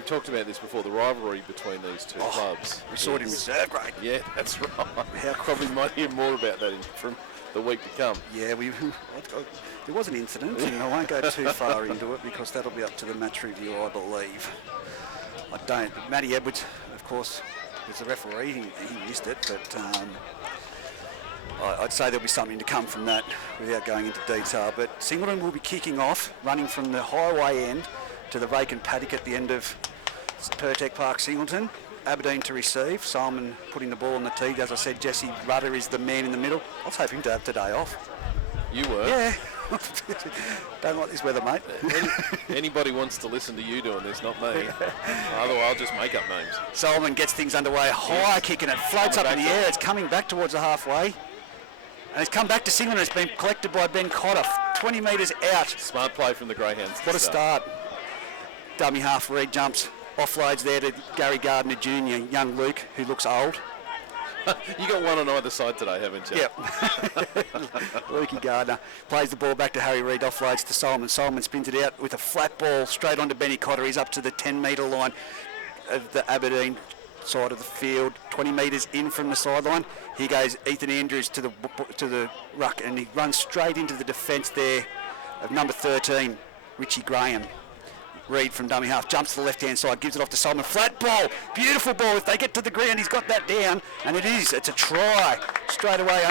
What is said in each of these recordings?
we've talked about this before, the rivalry between these two clubs. We saw it in reserve grade. Yeah, that's right. Probably might hear more about that from the week to come. Yeah, there was an incident, and I won't go too far into it because that'll be up to the match review, I believe. Matty Edwards, of course, was the referee. He missed it, but I'd say there'll be something to come from that without going into detail. But Singleton will be kicking off, running from the highway end to the vacant paddock at the end of Pertec Park, Singleton. Aberdeen to receive. Simon putting the ball on the tee. As I said, Jesse Rudder is the man in the middle. I was hoping to have today off. You were? Yeah. Don't like this weather, mate. Anybody wants to listen to you doing this, not me. Otherwise, I'll just make up names. Solomon gets things underway. High kick, and it floats up in the air. It's coming back towards the halfway. And it's come back to Singleton. It's been collected by Ben Cotter. 20 metres out. Smart play from the Greyhounds. What a start. Dummy half Reed jumps. Offloads there to Gary Gardner Jr., young Luke, who looks old. You got one on either side today, haven't you? Yep. Lukey Gardner plays the ball back to Harry Reid, offloads to Solomon. Solomon spins it out with a flat ball straight onto Benny Cotter. He's up to the 10-metre line of the Aberdeen side of the field, 20 metres in from the sideline. Here goes Ethan Andrews to the ruck, and he runs straight into the defence there of number 13, Richie Graham. Reid from dummy half jumps to the left-hand side, gives it off to Solomon. Flat ball, beautiful ball. If they get to the ground, he's got that down, and it is. It's a try straight away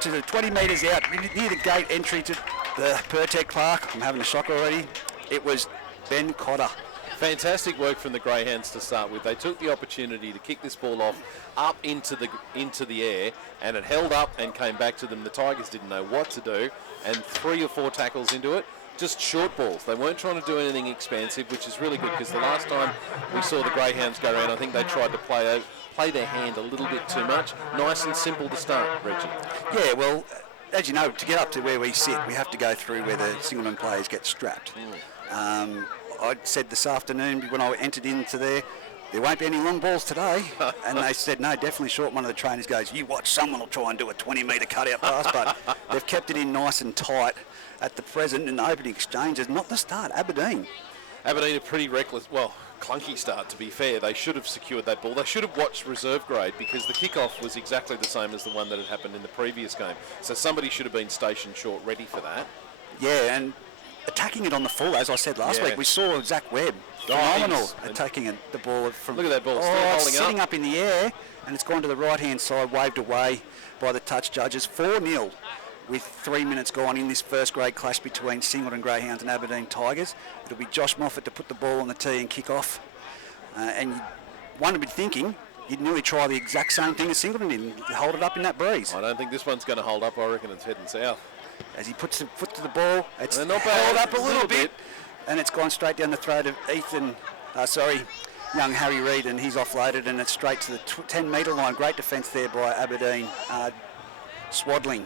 to the 20 metres out near the gate entry to the Pertec Park. I'm having a shock already. It was Ben Cotter. Fantastic work from the Greyhounds to start with. They took the opportunity to kick this ball off up into the air, and it held up and came back to them. The Tigers didn't know what to do, and 3 or 4 tackles into it. Just short balls. They weren't trying to do anything expansive, which is really good, because the last time we saw the Greyhounds go around, I think they tried to play their hand a little bit too much. Nice and simple to start, Reggie. Yeah, well, as you know, to get up to where we sit, we have to go through where the Singleton players get strapped. I said this afternoon when I entered into there won't be any long balls today. And they said, no, definitely short. One of the trainers goes, you watch, someone will try and do a 20-metre cutout pass, but they've kept it in nice and tight at the present, and the opening exchange is not the start. Aberdeen a pretty reckless, clunky start, to be fair. They should have secured that ball. They should have watched reserve grade, because the kickoff was exactly the same as the one that had happened in the previous game. So somebody should have been stationed short, ready for that. Yeah, and attacking it on the full, as I said last week, we saw Zach Webb, phenomenal, attacking the ball from. Look at that ball, still holding sitting up in the air, and it's gone to the right-hand side, waved away by the touch judges. 4-0 with 3 minutes gone in this first grade clash between Singleton Greyhounds and Aberdeen Tigers. It'll be Josh Moffat to put the ball on the tee and kick off. And one would be thinking you'd nearly try the exact same thing as Singleton did, hold it up in that breeze. I don't think this one's going to hold up. I reckon it's heading south. As he puts the foot to the ball, it's not held up a little bit, and it's gone straight down the throat of young Harry Reid, and he's offloaded, and it's straight to the 10-metre line. Great defence there by Aberdeen. Swaddling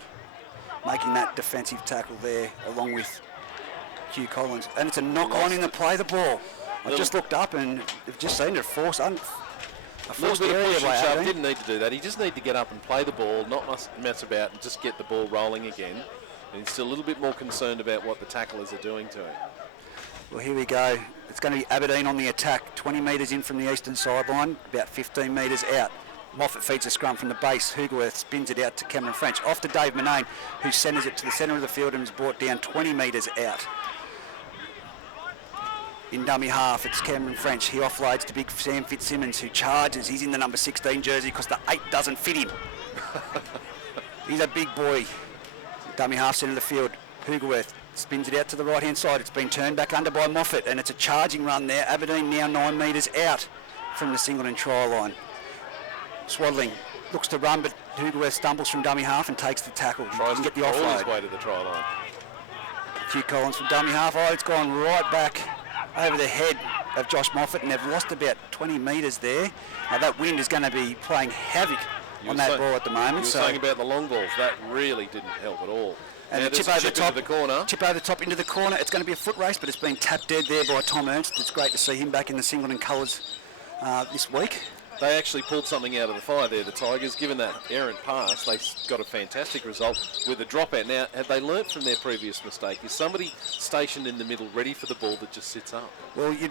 making that defensive tackle there, along with Hugh Collins. And it's a knock-on in the play the ball. I just looked up, and they've just seen it force a little bit of push and shove. Didn't need to do that. He just needed to get up and play the ball, not mess about, and just get the ball rolling again. And he's still a little bit more concerned about what the tacklers are doing to him. Well, here we go. It's going to be Aberdeen on the attack. 20 metres in from the eastern sideline, about 15 metres out. Moffat feeds a scrum from the base. Hugerworth spins it out to Cameron French. Off to Dave Manane, who centres it to the centre of the field and is brought down 20 metres out. In dummy half, it's Cameron French. He offloads to big Sam Fitzsimmons, who charges. He's in the number 16 jersey because the 8 doesn't fit him. He's a big boy. Dummy half, centre of the field. Hugerworth spins it out to the right-hand side. It's been turned back under by Moffat, and it's a charging run there. Aberdeen now 9 metres out from the Singleton try line. Swaddling looks to run, but Hugerworth stumbles from dummy half and takes the tackle. Tries to get the roll offload. His way to the try line. Hugh Collins from dummy half. Oh, it's gone right back over the head of Josh Moffat, and they've lost about 20 metres there. Now that wind is going to be playing havoc on that ball at the moment. You were saying about the long balls, that really didn't help at all. And now chip over the top, into the corner. Chip over the top into the corner. It's going to be a foot race, but it's been tapped dead there by Tom Ernst. It's great to see him back in the Singleton colours this week. They actually pulled something out of the fire there, the Tigers. Given that errant pass, they got a fantastic result with a dropout. Now, have they learnt from their previous mistake? Is somebody stationed in the middle ready for the ball that just sits up? Well, you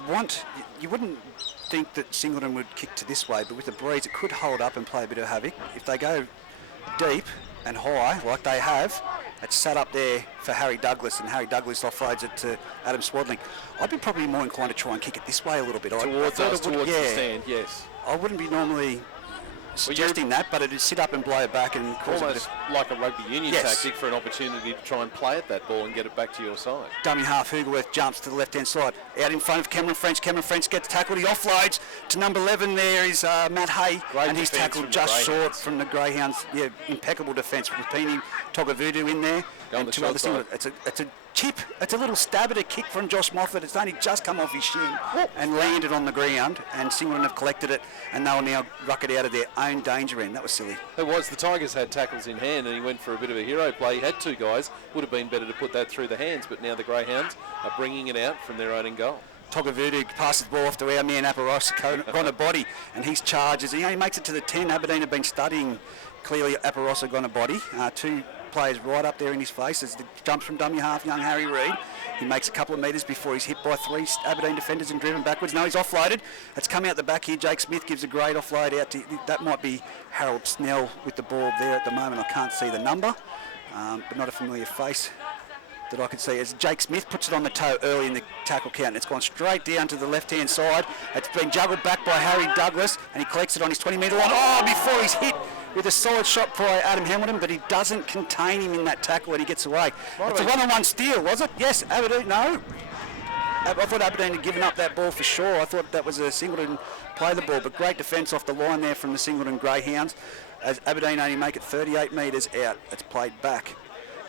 wouldn't think that Singleton would kick to this way, but with the breeze, it could hold up and play a bit of havoc. If they go deep and high, like they have, it's sat up there for Harry Douglas, and Harry Douglas offloads it to Adam Swadling. I'd be probably more inclined to try and kick it this way a little bit. Towards us, towards the stand, yes. I wouldn't be normally suggesting that, but it'd sit up and blow it back and cause almost like a rugby union tactic for an opportunity to try and play at that ball and get it back to your side. Dummy half, Hugerworth jumps to the left-hand side. Out in front of Cameron French. Cameron French gets tackled. He offloads to number 11 there is Matt Hay. Great and he's tackled just short from the Greyhounds. Yeah, impeccable defence. Rapini, Togavudu in there. And two other side. It's a chip. It's a little stab at a kick from Josh Moffat. It's only just come off his shin and landed on the ground, and Singleton have collected it, and they'll now ruck it out of their own danger end. That was silly. It was. The Tigers had tackles in hand, and he went for a bit of a hero play. He had two guys. Would have been better to put that through the hands, but now the Greyhounds are bringing it out from their own end goal. Togavudu passes the ball off to our man Aparosa on a body, and his charges. He only makes it to the 10. Aberdeen have been studying clearly Aparosa gone a body. Two players right up there in his face as the jumps from dummy half, young Harry Reid. He makes a couple of metres before he's hit by three Aberdeen defenders and driven backwards. No, he's offloaded. It's come out the back here. Jake Smith gives a great offload out to, that might be Harold Snell with the ball there at the moment. I can't see the number, but not a familiar face that I can see as Jake Smith puts it on the toe early in the tackle count, and it's gone straight down to the left-hand side. It's been juggled back by Harry Douglas, and he collects it on his 20-metre line. Oh, before he's hit with a solid shot by Adam Hamilton, but he doesn't contain him in that tackle and he gets away. It's a one-on-one steal, was it? Yes, Aberdeen, no. I thought Aberdeen had given up that ball for sure. I thought that was a Singleton play the ball, but great defence off the line there from the Singleton Greyhounds as Aberdeen only make it 38 metres out. It's played back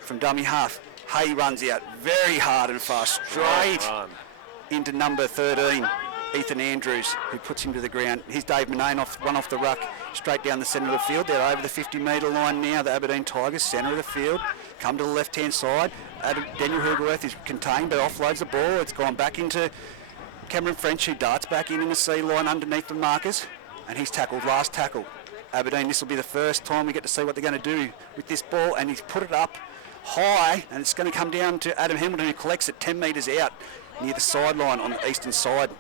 from dummy half. Hay runs out very hard and fast, straight into number 13, Ethan Andrews, who puts him to the ground. Here's Dave Manane run off the ruck, straight down the centre of the field. They're over the 50-metre line now, the Aberdeen Tigers, centre of the field. Come to the left-hand side. Daniel Hugerworth is contained, but offloads the ball. It's gone back into Cameron French, who darts back in the C line underneath the markers, and he's tackled, last tackle. Aberdeen, this will be the first time we get to see what they're going to do with this ball, and he's put it up high, and it's going to come down to Adam Hamilton, who collects it 10 metres out near the sideline on the eastern side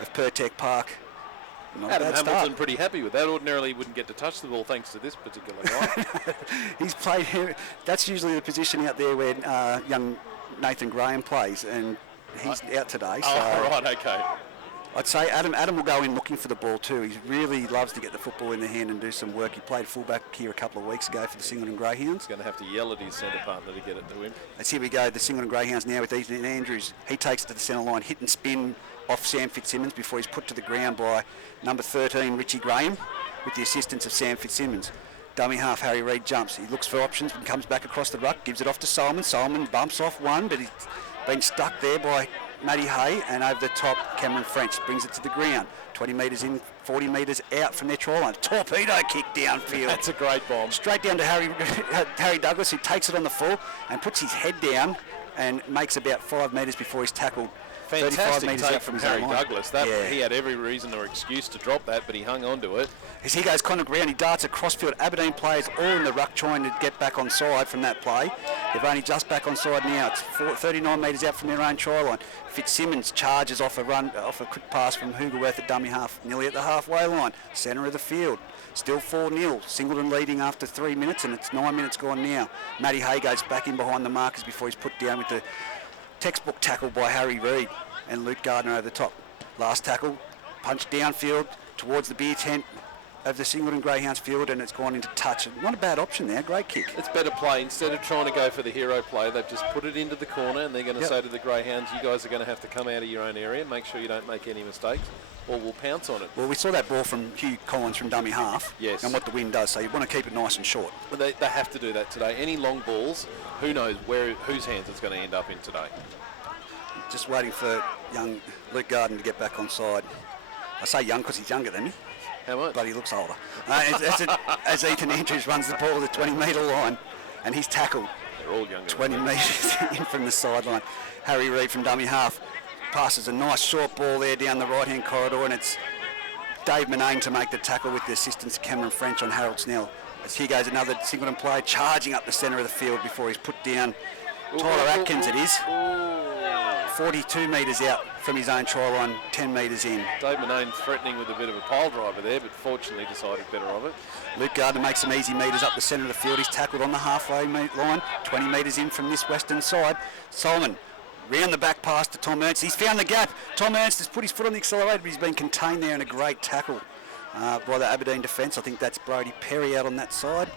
of Pertec Park. Adam Hamilton pretty happy with that. Ordinarily he wouldn't get to touch the ball thanks to this particular guy. He's played, that's usually the position out there where young Nathan Graham plays, and he's out today. So right, okay. I'd say Adam will go in looking for the ball too. He really loves to get the football in the hand and do some work. He played fullback here a couple of weeks ago for the Singleton Greyhounds. He's going to have to yell at his centre partner to get it to him. Let's here we go, the Singleton Greyhounds now with Ethan Andrews. He takes it to the centre line, hit and spin off Sam Fitzsimmons before he's put to the ground by number 13, Richie Graham, with the assistance of Sam Fitzsimmons. Dummy half, Harry Reid jumps. He looks for options and comes back across the ruck, gives it off to Solomon. Solomon bumps off one, but he's been stuck there by Matty Hay, and over the top, Cameron French brings it to the ground. 20 metres in, 40 metres out from their try line. Torpedo kick downfield. That's a great bomb. Straight down to Harry Douglas, who takes it on the full and puts his head down and makes about 5 metres before he's tackled. Fantastic take from Harry Douglas. He had every reason or excuse to drop that, but he hung on to it. As he goes on the ground, he darts across field. Aberdeen players all in the ruck trying to get back on side from that play. They've only just back on side now. It's 39 metres out from their own try line. Fitzsimmons charges off a quick pass from Hugerworth at dummy half, nearly at the halfway line, centre of the field. Still 4-0. Singleton leading after 3 minutes, and it's 9 minutes gone now. Matty Hay goes back in behind the markers before he's put down with the textbook tackle by Harry Reid and Luke Gardner over the top. Last tackle, punch downfield towards the beer tent of the Singleton Greyhounds field, and it's gone into touch. Not a bad option there, great kick. It's better play. Instead of trying to go for the hero play, they've just put it into the corner, and they're going to say to the Greyhounds, you guys are going to have to come out of your own area, make sure you don't make any mistakes, or we'll pounce on it. Well, we saw that ball from Hugh Collins from dummy half, yes, and what the wind does, so you want to keep it nice and short. But they have to do that today. Any long balls, who knows whose hands it's going to end up in today. Just waiting for young Luke Gardner to get back on side. I say young because he's younger than me. How much? But he looks older. As Ethan Andrews runs the ball to the 20-metre line, and he's tackled. They're all younger. 20 metres in from the sideline. Harry Reid from dummy half passes a nice short ball there down the right-hand corridor, and it's Dave Manane to make the tackle with the assistance of Cameron French on Harold Snell. As here goes another Singleton player charging up the centre of the field before he's put down. Tyler Atkins it is. 42 metres out from his own try line, 10 metres in. Dave Manane threatening with a bit of a pile driver there, but fortunately decided better of it. Luke Gardner makes some easy metres up the centre of the field. He's tackled on the halfway line, 20 metres in from this western side. Solomon round the back pass to Tom Ernst. He's found the gap. Tom Ernst has put his foot on the accelerator, but he's been contained there in a great tackle by the Aberdeen defence. I think that's Brodie Perry out on that side.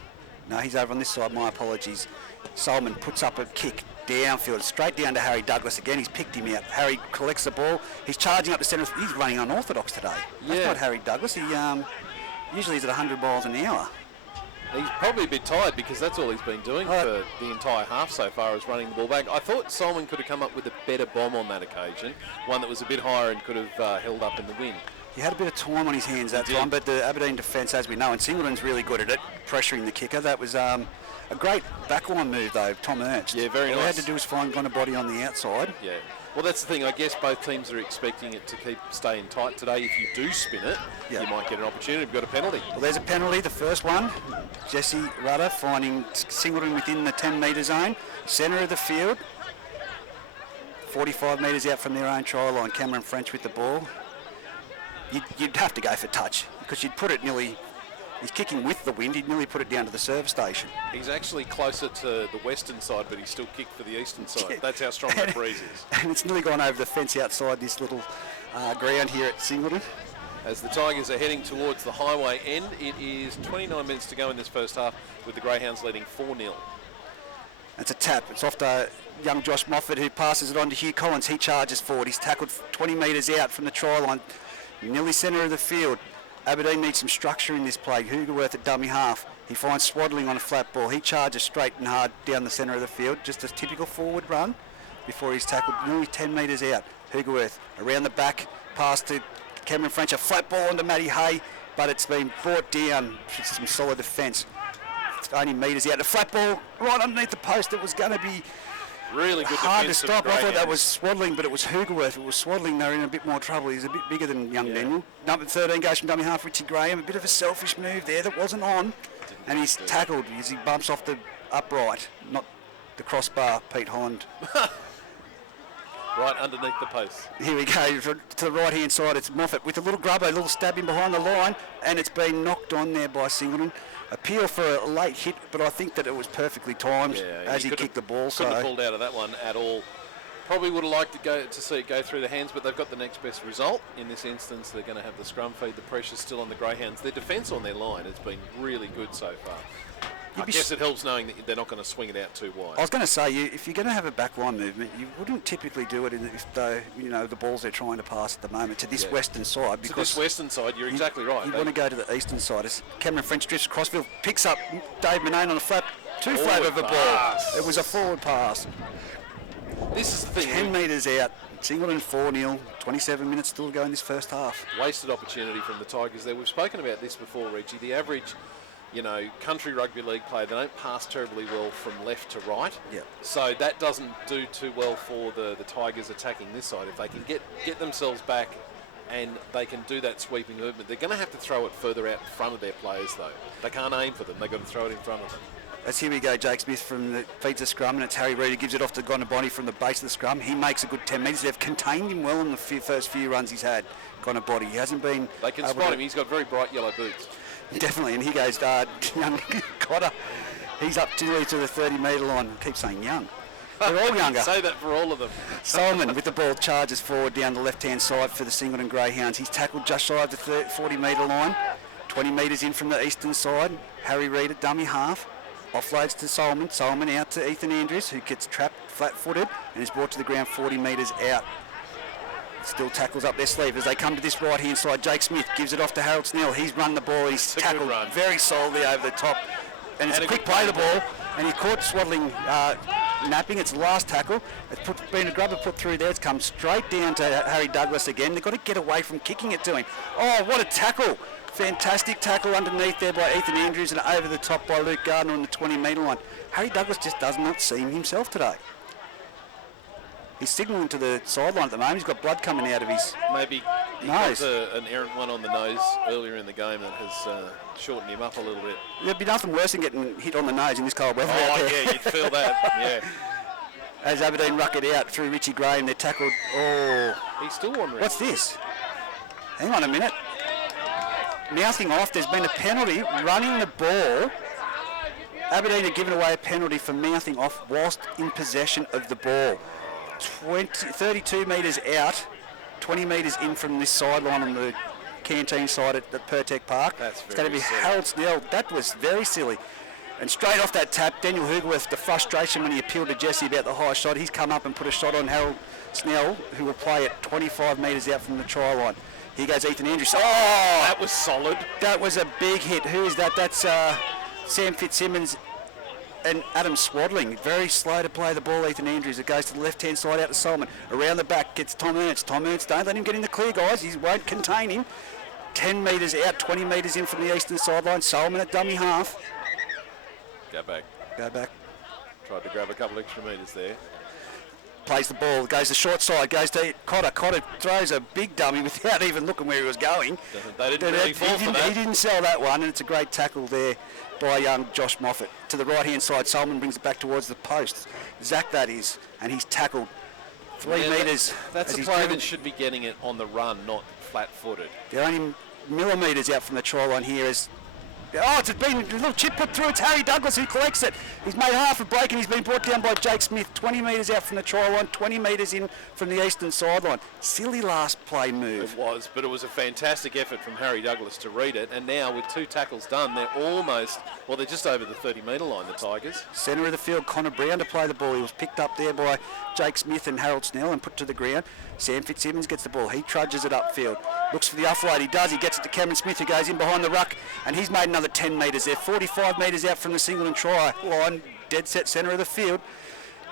No, he's over on this side. My apologies. Solomon puts up a kick downfield, straight down to Harry Douglas again. He's picked him out. Harry collects the ball. He's charging up the centre. He's running unorthodox today. That's not Harry Douglas. He usually is at 100 miles an hour. He's probably a bit tired because that's all he's been doing for the entire half so far, is running the ball back. I thought Solomon could have come up with a better bomb on that occasion, one that was a bit higher and could have held up in the wind. He had a bit of time on his hands that time, but the Aberdeen defence, as we know, and Singleton's really good at it, pressuring the kicker. That was a great backline move, though, Tom Ernst. Yeah, very nice. All he had to do was find body on the outside. Yeah. Well, that's the thing. I guess both teams are expecting it to keep staying tight today. If you do spin it, you might get an opportunity. You've got a penalty. Well, there's a penalty, the first one. Jesse Rudder finding Singleton within the 10-metre zone. Centre of the field. 45 metres out from their own try line. Cameron French with the ball. You'd have to go for touch because you'd put it nearly... He's kicking with the wind. He'd nearly put it down to the service station. He's actually closer to the western side, but he's still kicked for the eastern side. That's how strong that breeze is. And it's nearly gone over the fence outside this little ground here at Singleton. As the Tigers are heading towards the highway end, it is 29 minutes to go in this first half, with the Greyhounds leading 4-0. That's a tap. It's off to young Josh Moffat, who passes it on to Hugh Collins. He charges forward. He's tackled 20 metres out from the try line, nearly centre of the field. Aberdeen needs some structure in this play. Hoogerworth at dummy half. He finds Swaddling on a flat ball. He charges straight and hard down the centre of the field. Just a typical forward run before he's tackled nearly 10 metres out. Hoogerworth around the back, pass to Cameron French. A flat ball onto Matty Hay, but it's been brought down. Some solid defence. It's only metres out. A flat ball right underneath the post. It was going to be really good hard to defence stop. of I thought that Greyhounds. was Swaddling, but it was Hoogerworth. It was Swaddling. They were in a bit more trouble. He's a bit bigger than young Daniel. Number 13 goes from dummy half, Richie Graham. A bit of a selfish move there that wasn't on. And he's tackled as he bumps off the upright, not the crossbar, Pete Holland. Right underneath the post. Here we go, to the right-hand side. It's Moffat with a little grubber, a little stab in behind the line, and it's been knocked on there by Singleton. Appeal for a late hit, but I think that it was perfectly timed as he kicked the ball. Couldn't have pulled out of that one at all. Probably would have liked to see it go through the hands, but they've got the next best result. In this instance, they're going to have the scrum feed. The pressure's still on the Greyhounds. Their defence on their line has been really good so far. I guess it helps knowing that they're not going to swing it out too wide. I was going to say, if you're going to have a backline movement, you wouldn't typically do it if the balls they're trying to pass at the moment to this western side. Because to this western side, you're exactly right. You want to go to the eastern side. As Cameron French drifts across field, picks up Dave Manane on a flat of the ball. It was a forward pass. This is the thing. 10 metres out. Singleton 4-0. 27 minutes still to go in this first half. Wasted opportunity from the Tigers there. We've spoken about this before, Reggie. The average, country rugby league player, they don't pass terribly well from left to right. Yep. So that doesn't do too well for the Tigers attacking this side. If they can get themselves back and they can do that sweeping movement, they're going to have to throw it further out in front of their players, though. They can't aim for them. They've got to throw it in front of them. As here we go, Jake Smith feeds the scrum, and it's Harry Reid who gives it off to Gonaboni from the base of the scrum. He makes a good 10 metres. They've contained him well in the first few runs he's had, Gonaboni. He hasn't been... They can spot him. He's got very bright yellow boots. Definitely, and here goes young Cotter. He's up nearly to the 30-metre line. I keep saying young. They're all younger. Say that for all of them. Solomon with the ball charges forward down the left-hand side for the Singleton Greyhounds. He's tackled just shy of the 40-metre line. 20 metres in from the eastern side. Harry Reid at dummy half. Offloads to Solomon. Solomon out to Ethan Andrews, who gets trapped flat-footed and is brought to the ground 40 metres out. Still tackles up their sleeve as they come to this right-hand side. Jake Smith gives it off to Harold Snell. He's run the ball. He's tackled very solidly over the top. And it's a quick play the ball. And he caught Swaddling napping. It's the last tackle. It's been a grubber put through there. It's come straight down to Harry Douglas again. They've got to get away from kicking it to him. Oh, what a tackle. Fantastic tackle underneath there by Ethan Andrews and over the top by Luke Gardner on the 20-metre line. Harry Douglas just does not seem himself today. He's signalling to the sideline at the moment. He's got blood coming out of his... Maybe Nose. An errant one on the nose earlier in the game that has shortened him up a little bit. There'd be nothing worse than getting hit on the nose in this cold weather out Oh, there. yeah, you'd feel that, yeah. As Aberdeen ruck it out through Richie Graham, they're tackled. Oh, He's still wandering. what's this? Hang on a minute. Mouthing off, there's been a penalty, running the ball. Aberdeen have given away a penalty for mouthing off whilst in possession of the ball. 32 metres out, 20 metres in from this sideline on the canteen side at the Pertec Park. That's it's going to be very silly. Harold Snell. That was very silly. And straight off that tap, Daniel Hoogerworth, the frustration when he appealed to Jesse about the high shot, he's come up and put a shot on Harold Snell, who will play at 25 metres out from the try line. Here goes Ethan Andrews. Oh! That was solid. That was a big hit. Who is that? That's Sam Fitzsimmons and Adam Swaddling. Very slow to play the ball, Ethan Andrews. It goes to the left-hand side out to Solomon. Around the back gets Tom Ernst. Tom Ernst, don't let him get in the clear, guys. He won't contain him. 10 metres out, 20 metres in from the eastern sideline. Solomon at dummy half. Go back. Go back. Tried to grab a couple extra metres there. Plays the ball, goes the short side, goes to Cotter. Cotter throws a big dummy without even looking where he was going. They didn't really fall for that. He didn't sell that one, and it's a great tackle there by young Josh Moffat. To the right-hand side, Solomon brings it back towards the post. Zach, that is, and he's tackled 3 metres. That's a player that should be getting it on the run, not flat-footed. They're only millimetres out from the try line here as... Oh, it's been a little chip put through. It's Harry Douglas who collects it. He's made half a break and he's been brought down by Jake Smith. 20 metres out from the try line, 20 metres in from the eastern sideline. Silly last play move. It was, but it was a fantastic effort from Harry Douglas to read it. And now with 2 tackles done, they're almost, well, they're just over the 30-metre line, the Tigers. Centre of the field, Connor Brown to play the ball. He was picked up there by Jake Smith and Harold Snell and put to the ground. Sam Fitzsimmons gets the ball. He trudges it upfield. Looks for the offload. He does. He gets it to Cameron Smith, who goes in behind the ruck, and he's made another 10 metres there. 45 metres out from the Singleton try line, dead set centre of the field.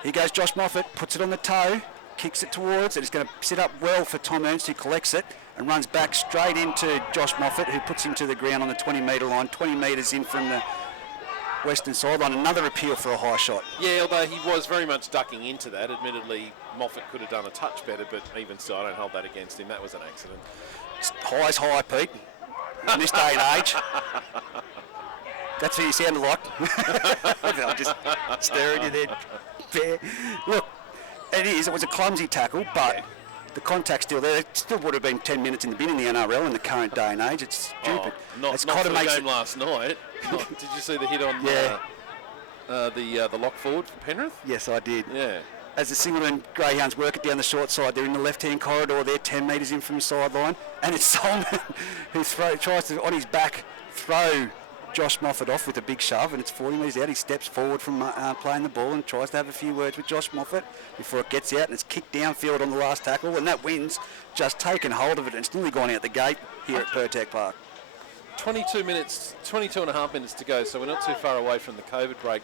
Here goes Josh Moffat, puts it on the toe, kicks it towards it. It's going to sit up well for Tom Ernst, who collects it and runs back straight into Josh Moffat, who puts him to the ground on the 20-metre line, 20 metres in from the western sideline. Another appeal for a high shot. Yeah, although he was very much ducking into that. Admittedly, Moffat could have done a touch better, but even so, I don't hold that against him. That was an accident. High's high, Pete, in this day and age. That's who you sounded like. I'm just staring at you there. Look, it was a clumsy tackle, but the contact's still there. It still would have been 10 minutes in the bin in the NRL in the current day and age. It's stupid. Not for the game last night. Did you see the hit on the lock forward for Penrith? Yes, I did. Yeah. As the Singleton Greyhounds work it down the short side, they're in the left-hand corridor there, 10 metres in from the sideline, and it's Solomon who tries to, on his back, throw Josh Moffat off with a big shove, and it's 40 metres out. He steps forward from playing the ball and tries to have a few words with Josh Moffat before it gets out, and it's kicked downfield on the last tackle, and that wind's just taken hold of it, and it's nearly gone out the gate here at Pertec Park. 22 and a half minutes to go, so we're not too far away from the COVID break.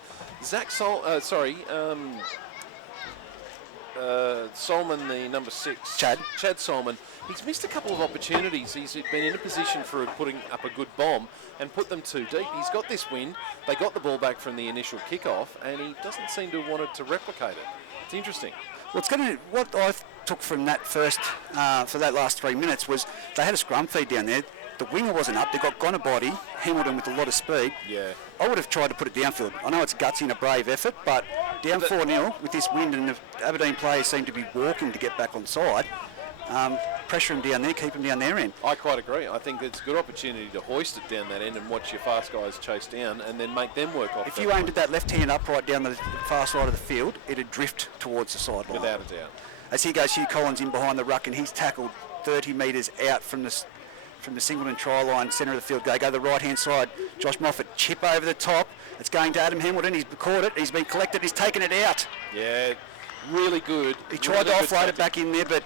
Solomon, the number 6. Chad Solomon. He's missed a couple of opportunities. He's been in a position for putting up a good bomb and put them too deep. He's got this win. They got the ball back from the initial kickoff, and he doesn't seem to have wanted to replicate it. It's interesting. Well, what I took from that first, for that last 3 minutes, was they had a scrum feed down there. The winger wasn't up. They got Gonabody, Hamilton with a lot of speed. Yeah. I would have tried to put it downfield. I know it's gutsy and a brave effort, but down 4-0 with this wind, and the Aberdeen players seem to be walking to get back on side. Pressure them down there, keep them down their end. I quite agree. I think it's a good opportunity to hoist it down that end and watch your fast guys chase down and then make them work off. If you aimed at that left hand upright down the far side of the field, it'd drift towards the sideline. Without a doubt. As here goes Hugh Collins in behind the ruck, and he's tackled 30 metres out from the Singleton try line, centre of the field. Go the right-hand side. Josh Moffat, chip over the top. It's going to Adam Hamilton. He's caught it. He's been collected. He's taken it out. Yeah, really good. He tried to offload it back in there, but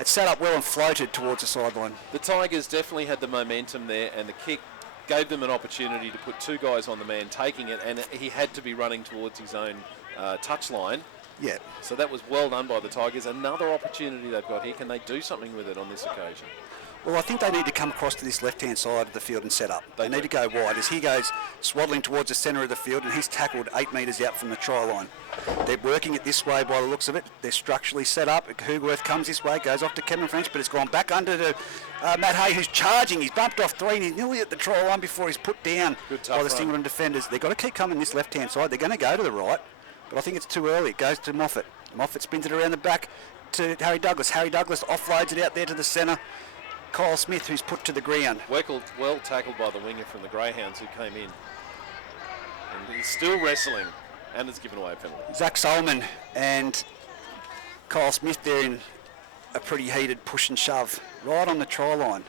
it sat up well and floated towards the sideline. The Tigers definitely had the momentum there, and the kick gave them an opportunity to put 2 guys on the man taking it, and he had to be running towards his own touchline. Yeah. So that was well done by the Tigers. Another opportunity they've got here. Can they do something with it on this occasion? Well, I think they need to come across to this left-hand side of the field and set up. They need to go wide as he goes swaddling towards the centre of the field, and he's tackled 8 metres out from the try line. They're working it this way by the looks of it. They're structurally set up. Hoogworth comes this way, goes off to Cameron French, but it's gone back under to Matt Hay, who's charging. He's bumped off 3 and he's nearly at the try line before he's put down by the Singleton defenders. They've got to keep coming this left-hand side. They're going to go to the right, but I think it's too early. It goes to Moffat. Moffat spins it around the back to Harry Douglas. Harry Douglas offloads it out there to the centre. Kyle Smith, who's put to the ground. Well tackled by the winger from the Greyhounds who came in. And he's still wrestling and has given away a penalty. Zach Solomon and Kyle Smith there in a pretty heated push and shove right on the try line.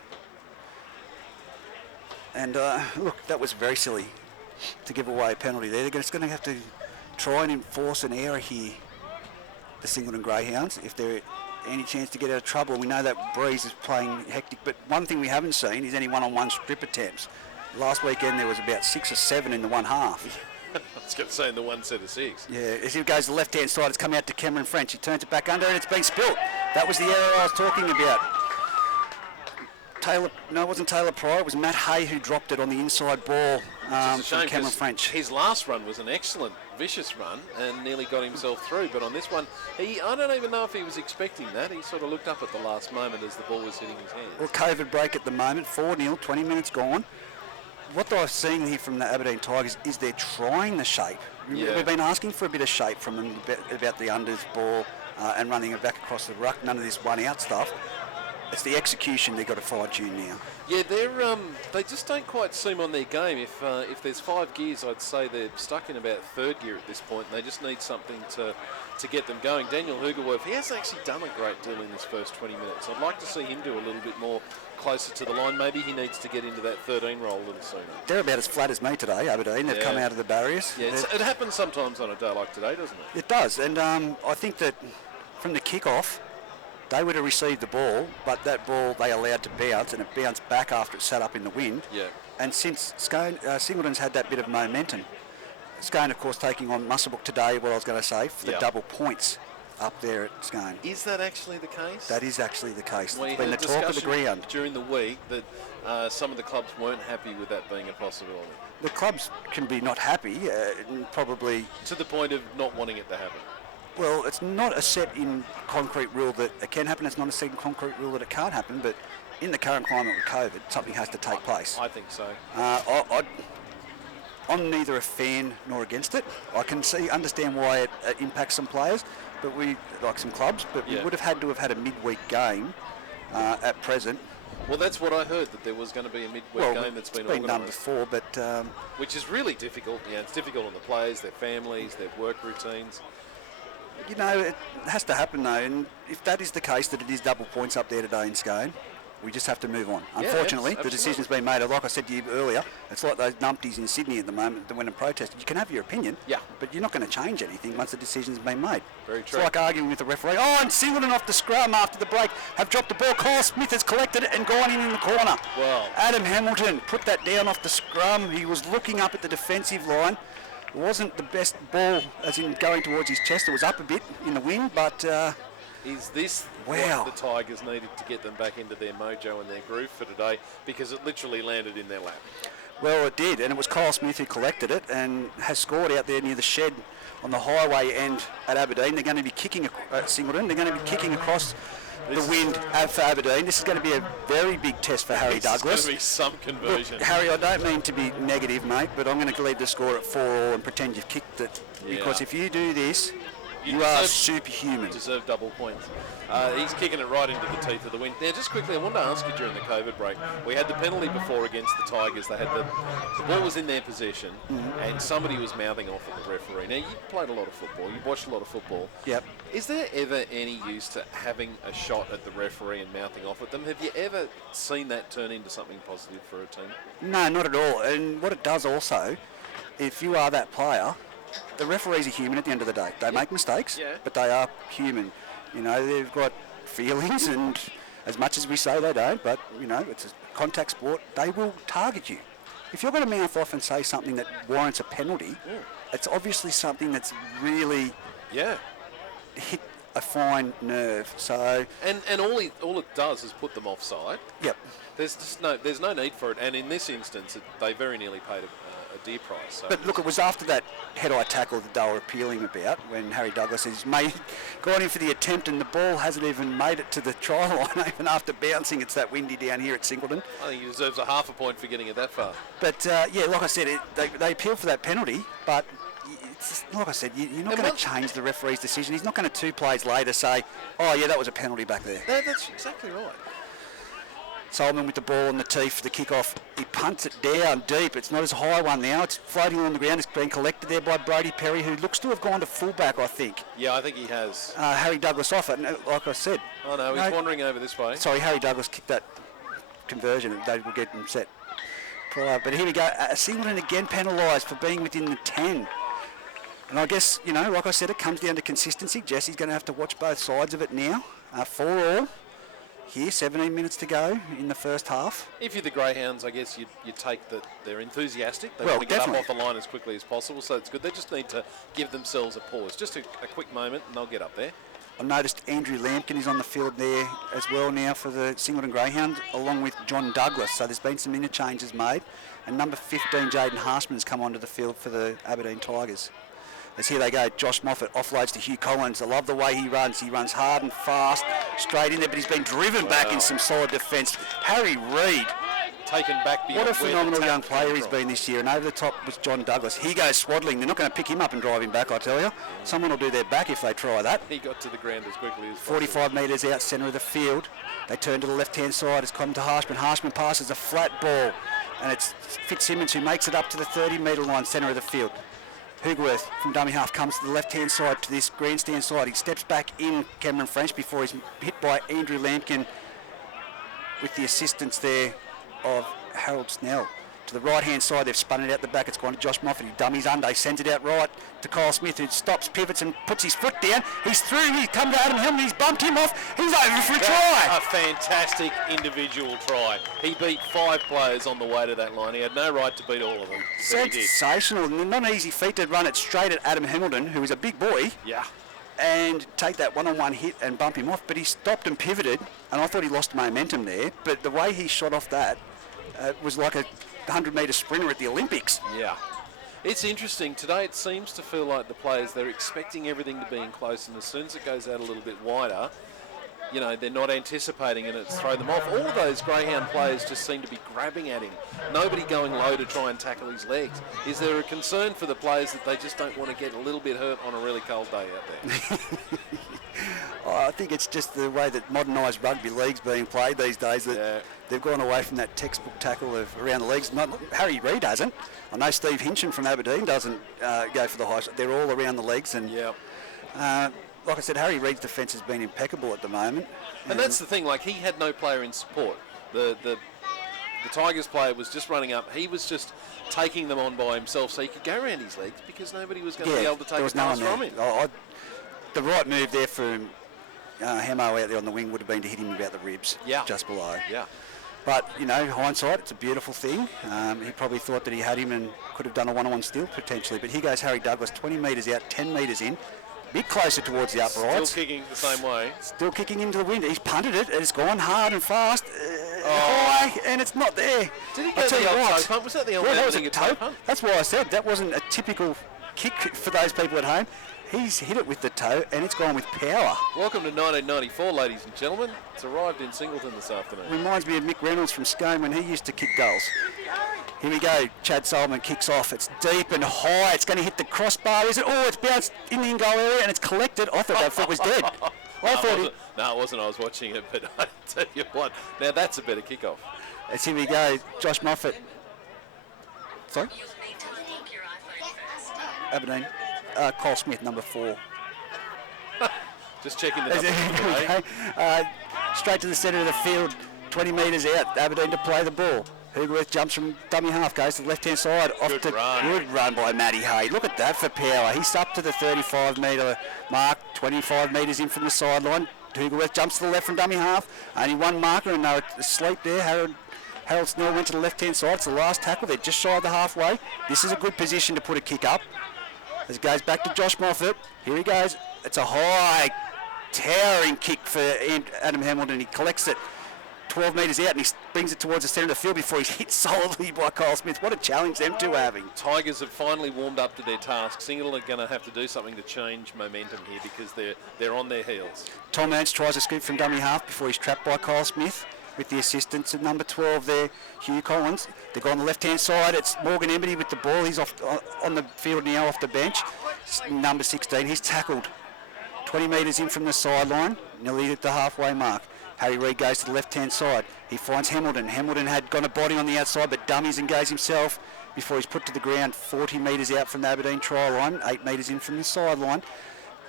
And look, that was very silly to give away a penalty there. They're just going to have to try and enforce an error here, the Singleton Greyhounds, if they're any chance to get out of trouble. We know that Breeze is playing hectic, but one thing we haven't seen is any one-on-one strip attempts. Last weekend there was about 6 or 7 in the one half. I was going to say in the one set of 6. Yeah, as he goes to the left-hand side, it's come out to Cameron French. He turns it back under and it's been spilt. That was the error I was talking about. It wasn't Taylor Pryor, it was Matt Hay who dropped it on the inside ball from Cameron French. His last run was an excellent, vicious run and nearly got himself through, but on this one, I don't even know if he was expecting that. He sort of looked up at the last moment as the ball was hitting his hands. Well, COVID break at the moment, 4-0, 20 minutes gone. What I've seen here from the Aberdeen Tigers is they're trying the shape. Yeah. We've been asking for a bit of shape from them about the unders ball and running it back across the ruck, none of this one-out stuff. It's the execution they've got to fine-tune now. Yeah, they just don't quite seem on their game. If there's 5 gears, I'd say they're stuck in about 3rd gear at this point, and they just need something to get them going. Daniel Hoogworth, he hasn't actually done a great deal in this first 20 minutes. I'd like to see him do a little bit more closer to the line. Maybe he needs to get into that 13 role a little sooner. They're about as flat as me today, Aberdeen. They've come out of the barriers. Yeah, it happens sometimes on a day like today, doesn't it? It does, and I think that from the kick-off, they would have received the ball, but that ball they allowed to bounce, and it bounced back after it sat up in the wind. Yeah. And since Singleton's had that bit of momentum, Scone, of course, taking on Musselbrook today, what I was going to say, for the double points up there at Scone. Is that actually the case? That is actually the case. Well, it's been the talk of the ground during the week that some of the clubs weren't happy with that being a possibility. The clubs can be not happy, probably... To the point of not wanting it to happen. Well, it's not a set in concrete rule that it can happen. It's not a set in concrete rule that it can't happen. But in the current climate with COVID, something has to take place. I think so. I'm neither a fan nor against it. I can understand why it impacts some players, but we like some clubs. But we would have had to have had a midweek game at present. Well, that's what I heard, that there was going to be a midweek game that's been organised. Done before, but which is really difficult. Yeah, it's difficult on the players, their families, their work routines. You know, it has to happen though, and if that is the case, that it is double points up there today in Scone, we just have to move on. Unfortunately, the decision's been made. Like I said to you earlier, it's like those numpties in Sydney at the moment that went and protested. You can have your opinion, but you're not going to change anything once the decision's been made. Very true. It's like arguing with the referee. Oh, and Singleton off the scrum after the break have dropped the ball. Kyle Smith has collected it and gone in the corner. Well, Adam Hamilton put that down off the scrum. He was looking up at the defensive line. It wasn't the best ball, as in going towards his chest. It was up a bit in the wind, but... is this what the Tigers needed to get them back into their mojo and their groove for today? Because it literally landed in their lap. Well, it did, and it was Kyle Smith who collected it and has scored out there near the shed on the highway end at Aberdeen. They're going to be kicking at Singleton. They're going to be kicking across the wind for Aberdeen. This is going to be a very big test for Harry Douglas. It's going to be some conversion. Look, Harry, I don't mean to be negative, mate, but I'm going to leave the score at 4-4 and pretend you've kicked it. Because if you do this, you are superhuman. Deserve double points. He's kicking it right into the teeth of the wind. Now, just quickly, I wanted to ask you during the COVID break, we had the penalty before against the Tigers. They had the ball was in their possession, and somebody was mouthing off at the referee. Now, you played a lot of football. You watched a lot of football. Yep. Is there ever any use to having a shot at the referee and mouthing off at them? Have you ever seen that turn into something positive for a team? No, not at all. And what it does also, if you are that player, the referees are human at the end of the day. They make mistakes, but they are human. You know, they've got feelings, and as much as we say they don't, but, you know, it's a contact sport, they will target you. If you're going to mouth off and say something that warrants a penalty, it's obviously something that's really hit a fine nerve. So And all it does is put them offside. yep. There's no need for it. And in this instance, they very nearly paid a dear price. So. But look, it was after that head-eye tackle that they were appealing about when Harry Douglas has gone in for the attempt and the ball hasn't even made it to the try line even after bouncing. It's that windy down here at Singleton. I think he deserves a half a point for getting it that far. But yeah, like I said, they appealed for that penalty, but it's, like I said, you're not going to change the referee's decision. He's not going to 2 plays later say, oh yeah, that was a penalty back there. No, that's exactly right. Solomon with the ball on the tee for the kick-off. He punts it down deep. It's not as high one now. It's floating on the ground. It's been collected there by Brady Perry, who looks to have gone to fullback, I think. Yeah, I think he has. Harry Douglas off it, and like I said. Oh no, he's wandering over this way. Sorry, Harry Douglas kicked that conversion, and they will get him set prior. But here we go. Singleton again penalised for being within the 10. And I guess, you know, like I said, it comes down to consistency. Jesse's going to have to watch both sides of it now. 4-all. Here, 17 minutes to go in the first half. If you're the Greyhounds, I guess you take that they're enthusiastic. They Well, want to get definitely. up off the line as quickly as possible, so it's good. They just need to give themselves a pause. Just a quick moment, and they'll get up there. I've noticed Andrew Lampkin is on the field there as well now for the Singleton Greyhound, along with John Douglas. So there's been some interchanges made. And number 15, Jaden Harsman, has come onto the field for the Aberdeen Tigers. As here they go, Josh Moffat offloads to Hugh Collins. I love the way he runs. He runs hard and fast, straight in there, but he's been driven back in some solid defence. Harry Reid. Taken back beyond What a phenomenal young player he's from. been this year. And over the top was John Douglas. He goes swaddling. They're not going to pick him up and drive him back, I tell you. Someone will do their back if they try that. He got to the ground as quickly as possible. 45 metres out, centre of the field. They turn to the left-hand side. It's come to Harshman. Harshman passes a flat ball. And it's Fitzsimmons who makes it up to the 30-metre line, centre of the field. Hugworth from dummy half comes to the left-hand side to this grandstand side. He steps back in Cameron French before he's hit by Andrew Lampkin with the assistance there of Harold Snell. To the right-hand side, they've spun it out the back. It's gone to Josh Moffat. He dummies under. He sends it out right to Kyle Smith, who stops, pivots, and puts his foot down. He's through. He's come to Adam Helm. He's bumped him off. He's over for a try. A fantastic individual try. He beat 5 players on the way to that line. He had no right to beat all of them. But he did. Sensational. Not an easy feat to run it straight at Adam Hamilton, who is a big boy. Yeah. And take that one-on-one hit and bump him off. But he stopped and pivoted, and I thought he lost momentum there. But the way he shot off that was like a 100-metre sprinter at the Olympics. Yeah. It's interesting. Today it seems to feel like the players, they're expecting everything to be in close, and as soon as it goes out a little bit wider, you know, they're not anticipating and it's thrown them off. All of those Greyhound players just seem to be grabbing at him. Nobody going low to try and tackle his legs. Is there a concern for the players that they just don't want to get a little bit hurt on a really cold day out there? I think it's just the way that modernised rugby league's being played these days, that they've gone away from that textbook tackle of around the legs. Harry Reid hasn't. I know Steve Hinchin from Aberdeen doesn't go for the high. They're all around the legs. And like I said, Harry Reid's defence has been impeccable at the moment. And that's the thing, like he had no player in support. The Tigers player was just running up. He was just taking them on by himself so he could go around his legs because nobody was going to be able to take a pass from him. The right move there for Hamo out there on the wing would have been to hit him about the ribs, just below. Yeah. But, you know, hindsight, it's a beautiful thing. He probably thought that he had him and could have done a one-on-one steal potentially. But here goes Harry Douglas, 20 metres out, 10 metres in. A bit closer towards the uprights. Still kicking the same way. Still kicking into the wind. He's punted it. It's gone hard and fast. High, and it's not there. Did he go to the old toe punt? Was that the old that was a toe punt? That's why I said that wasn't a typical kick for those people at home. He's hit it with the toe, and it's gone with power. Welcome to 1994, ladies and gentlemen. It's arrived in Singleton this afternoon. Reminds me of Mick Reynolds from Scone when he used to kick goals. Here we go. Chad Solomon kicks off. It's deep and high. It's going to hit the crossbar. Is it? Oh, it's bounced in the in-goal area, and it's collected. I thought that foot was dead. No, it wasn't. I was watching it, but I tell you what, now that's a better kickoff. It's here we go. Josh Moffat. Sorry? Aberdeen. Cole Smith, number 4. Just checking the number. Straight to the centre of the field, 20 metres out. Aberdeen to play the ball. Hugworth jumps from dummy half, goes to the left-hand side. Good run by Matty Hay. Look at that for power. He's up to the 35-metre mark, 25 metres in from the sideline. Hugworth jumps to the left from dummy half. Only one marker and they're asleep there. Harold Snell went to the left-hand side. It's the last tackle. They're just shy of the halfway. This is a good position to put a kick up. As it goes back to Josh Moffat. Here he goes. It's a high towering kick for Adam Hamilton. He collects it 12 metres out and he brings it towards the centre of the field before he's hit solidly by Kyle Smith. What a challenge them two are having. Tigers have finally warmed up to their task. Singleton are going to have to do something to change momentum here because they're on their heels. Tom Ernst tries to scoop from dummy half before he's trapped by Kyle Smith with the assistance of number 12 there, Hugh Collins. They go on the left-hand side. It's Morgan Embody with the ball. He's off on the field now off the bench. Number 16, he's tackled 20 metres in from the sideline, nearly at the halfway mark. Harry Reid goes to the left-hand side. He finds Hamilton. Hamilton had got a body on the outside, but dummies and goes himself before he's put to the ground 40 metres out from the Aberdeen try line, 8 metres in from the sideline.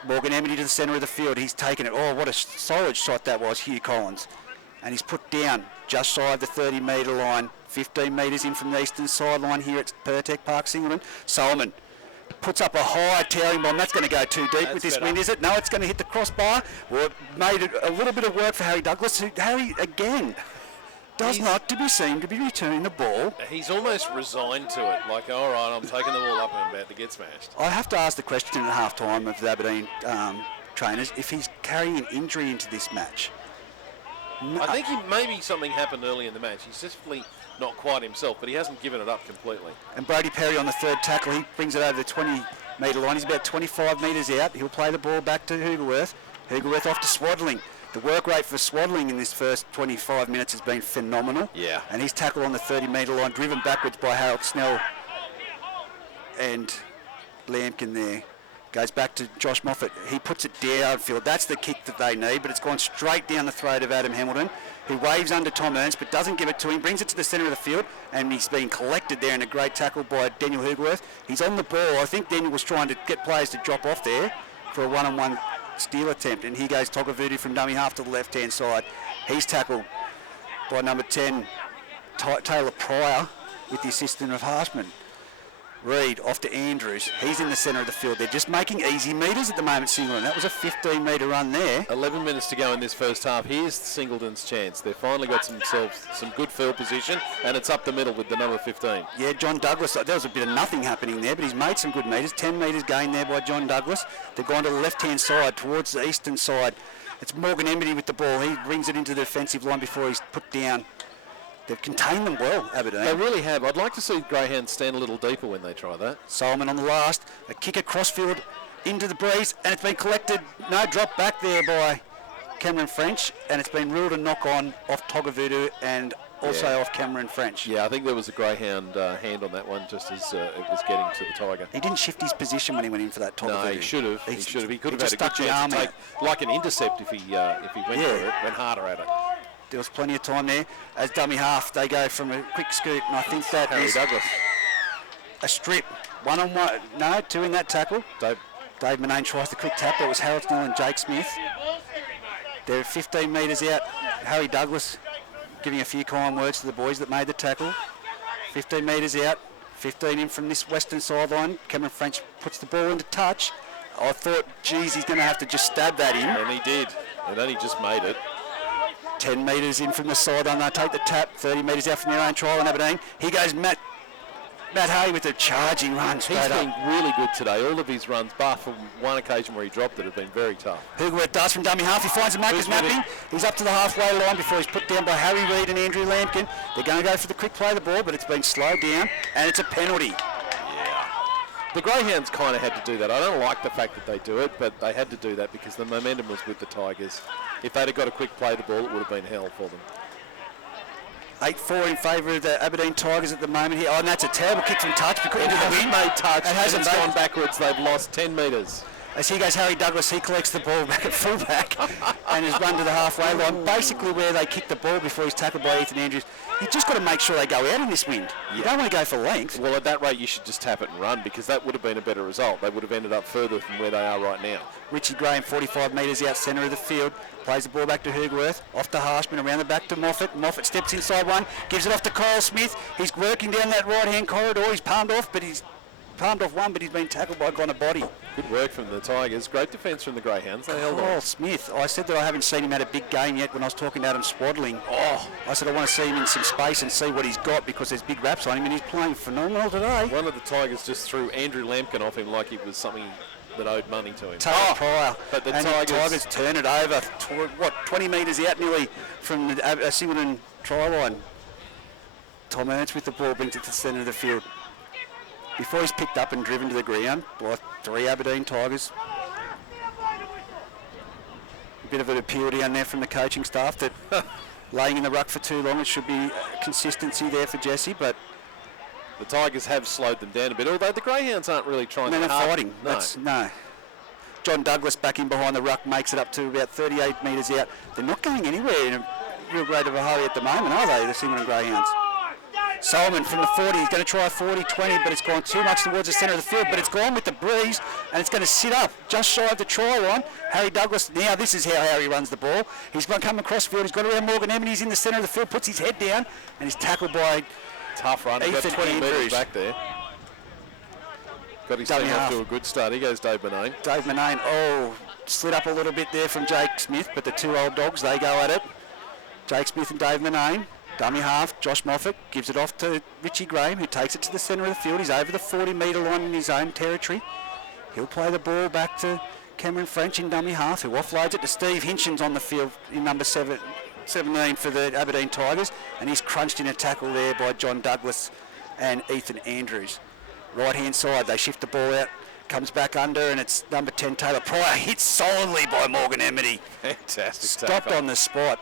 Morgan Embody to the centre of the field. He's taken it. Oh, what a solid shot that was, Hugh Collins. And he's put down just shy of the 30-metre line, 15 metres in from the eastern sideline here at Pertec Park, Singleton. Solomon puts up a high towering bomb. That's going to go too deep with this wind, is it? No, it's going to hit the crossbar. Well, it made a little bit of work for Harry Douglas, who, Harry, again, does not to be seen to be returning the ball. He's almost resigned to it, like, all right, I'm taking the ball up and I'm about to get smashed. I have to ask the question at half-time of the Aberdeen trainers if he's carrying an injury into this match. I think maybe something happened early in the match. He's simply not quite himself, but he hasn't given it up completely. And Brody Perry on the third tackle, he brings it over the 20-metre line. He's about 25 metres out. He'll play the ball back to Hoogerworth. Hoogerworth off to Swaddling. The work rate for Swaddling in this first 25 minutes has been phenomenal. Yeah. And he's tackled on the 30-metre line, driven backwards by Harold Snell and Lampkin there. Goes back to Josh Moffat. He puts it downfield. That's the kick that they need, but it's gone straight down the throat of Adam Hamilton, who waves under Tom Ernst, but doesn't give it to him, brings it to the centre of the field, and he's been collected there in a great tackle by Daniel Hoogerworth. He's on the ball. I think Daniel was trying to get players to drop off there for a one-on-one steal attempt, and here goes Togavudu from dummy half to the left-hand side. He's tackled by number 10, Taylor Pryor, with the assistance of Harshman. Reid off to Andrews. He's in the centre of the field. They're just making easy metres at the moment, Singleton. That was a 15-metre run there. 11 minutes to go in this first half. Here's Singleton's chance. They've finally got themselves some good field position, and it's up the middle with the number 15. Yeah, John Douglas. There was a bit of nothing happening there, but he's made some good metres. 10 metres gained there by John Douglas. They've gone to the left-hand side, towards the eastern side. It's Morgan Embody with the ball. He brings it into the defensive line before he's put down. They've contained them well, Aberdeen. They really have. I'd like to see Greyhounds stand a little deeper when they try that. Solomon on the last. A kick across field into the breeze, and it's been collected. No, drop back there by Cameron French, and it's been ruled a knock-on off Togavudu and also off Cameron French. Yeah, I think there was a Greyhound hand on that one just as it was getting to the Tiger. He didn't shift his position when he went in for that Togavudu. No, he should have. He should have. He could have had a good chance to take like an intercept if he went for it, went harder at it. There was plenty of time there. As dummy half, they go from a quick scoot, and I think that Harry is Douglas. A strip. One-on-one. No, two in that tackle. Dave Manane tries the quick tap. That was Harold Snell and Jake Smith. They're 15 metres out. Harry Douglas giving a few kind words to the boys that made the tackle. 15 metres out. 15 in from this western sideline. Cameron French puts the ball into touch. I thought, geez, he's going to have to just stab that in. And he did. And then he just made it. 10 metres in from the sideline, they take the tap, 30 metres out from their own trial in Aberdeen. Here goes Matt Hay with a charging run straight up. He's been really good today. All of his runs, bar for one occasion where he dropped it, have been very tough. Hoogerworth does from dummy half. He finds a Macca's mapping. He's up to the halfway line before he's put down by Harry Reid and Andrew Lampkin. They're going to go for the quick play of the ball, but it's been slowed down, and it's a penalty. The Greyhounds kind of had to do that. I don't like the fact that they do it, but they had to do that because the momentum was with the Tigers. If they'd have got a quick play of the ball, it would have been hell for them. 8-4 in favour of the Aberdeen Tigers at the moment here. Oh, and that's a terrible kick from touch. Into the wind. Made touch. It hasn't gone backwards. They've lost 10 metres. As here goes Harry Douglas, he collects the ball back at fullback and has run to the halfway line, basically where they kicked the ball before he's tackled by Ethan Andrews. You've just got to make sure they go out in this wind. You don't want to go for length. Well, at that rate, you should just tap it and run because that would have been a better result. They would have ended up further from where they are right now. Richie Graham, 45 metres out centre of the field, plays the ball back to Hoogerworth, off to Harshman, around the back to Moffat. Moffat steps inside one, gives it off to Kyle Smith. He's working down that right-hand corridor. He's palmed off one, but he's been tackled by Connor Body. Good work from the Tigers. Great defence from the Greyhounds. They held on. Kyle Smith. I said that I haven't seen him at a big game yet when I was talking to Adam Swaddling. I said I want to see him in some space and see what he's got because there's big raps on him and he's playing phenomenal today. One of the Tigers just threw Andrew Lampkin off him like he was something that owed money to him. Taylor Pryor. But the and Tigers... the Tigers turn it over, 20 metres out nearly from the Singleton try line. Tom Ernst with the ball brings it to the centre of the field. Before he's picked up and driven to the ground by 3 Aberdeen Tigers. A bit of an appeal down there from the coaching staff that laying in the ruck for too long, it should be consistency there for Jesse, but... The Tigers have slowed them down a bit, although the Greyhounds aren't really trying to... They're not fighting. No. No. John Douglas back in behind the ruck makes it up to about 38 metres out. They're not going anywhere in a real great of a hurry at the moment, are they, the Singleton Greyhounds? Solomon from the 40, he's going to try 40-20, but it's gone too much towards the centre of the field, but it's gone with the breeze, and it's going to sit up just shy of the try line. Harry Douglas, now this is how Harry runs the ball. He's going to come across field, he's got around Morgan Emmett, he's in the centre of the field, puts his head down, and he's tackled by tough run, he's got 20 metres back there. Got his team off to a good start. He goes Dave Manane. Dave Manane, slid up a little bit there from Jake Smith, but the 2 old dogs, they go at it. Jake Smith and Dave Manane. Dummy half, Josh Moffat gives it off to Richie Graham, who takes it to the centre of the field. He's over the 40-metre line in his own territory. He'll play the ball back to Cameron French in dummy half, who offloads it to Steve Hinchins on the field in number 17 for the Aberdeen Tigers, and he's crunched in a tackle there by John Douglas and Ethan Andrews. Right-hand side, they shift the ball out, comes back under, and it's number 10, Taylor Pryor, hit solidly by Morgan Emmett. Fantastic. Stopped on the spot.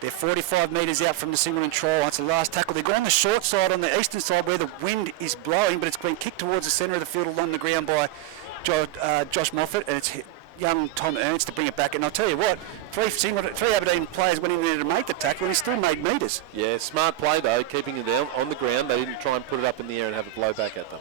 They're 45 metres out from the Singleton try line. It's the last tackle. They go on the short side, on the eastern side, where the wind is blowing, but it's been kicked towards the centre of the field along the ground by Josh Moffat, and it's young Tom Ernst to bring it back. And I'll tell you what, 3 Aberdeen players went in there to make the tackle, and he still made metres. Yeah, smart play though, keeping it down on the ground. They didn't try and put it up in the air and have it blow back at them.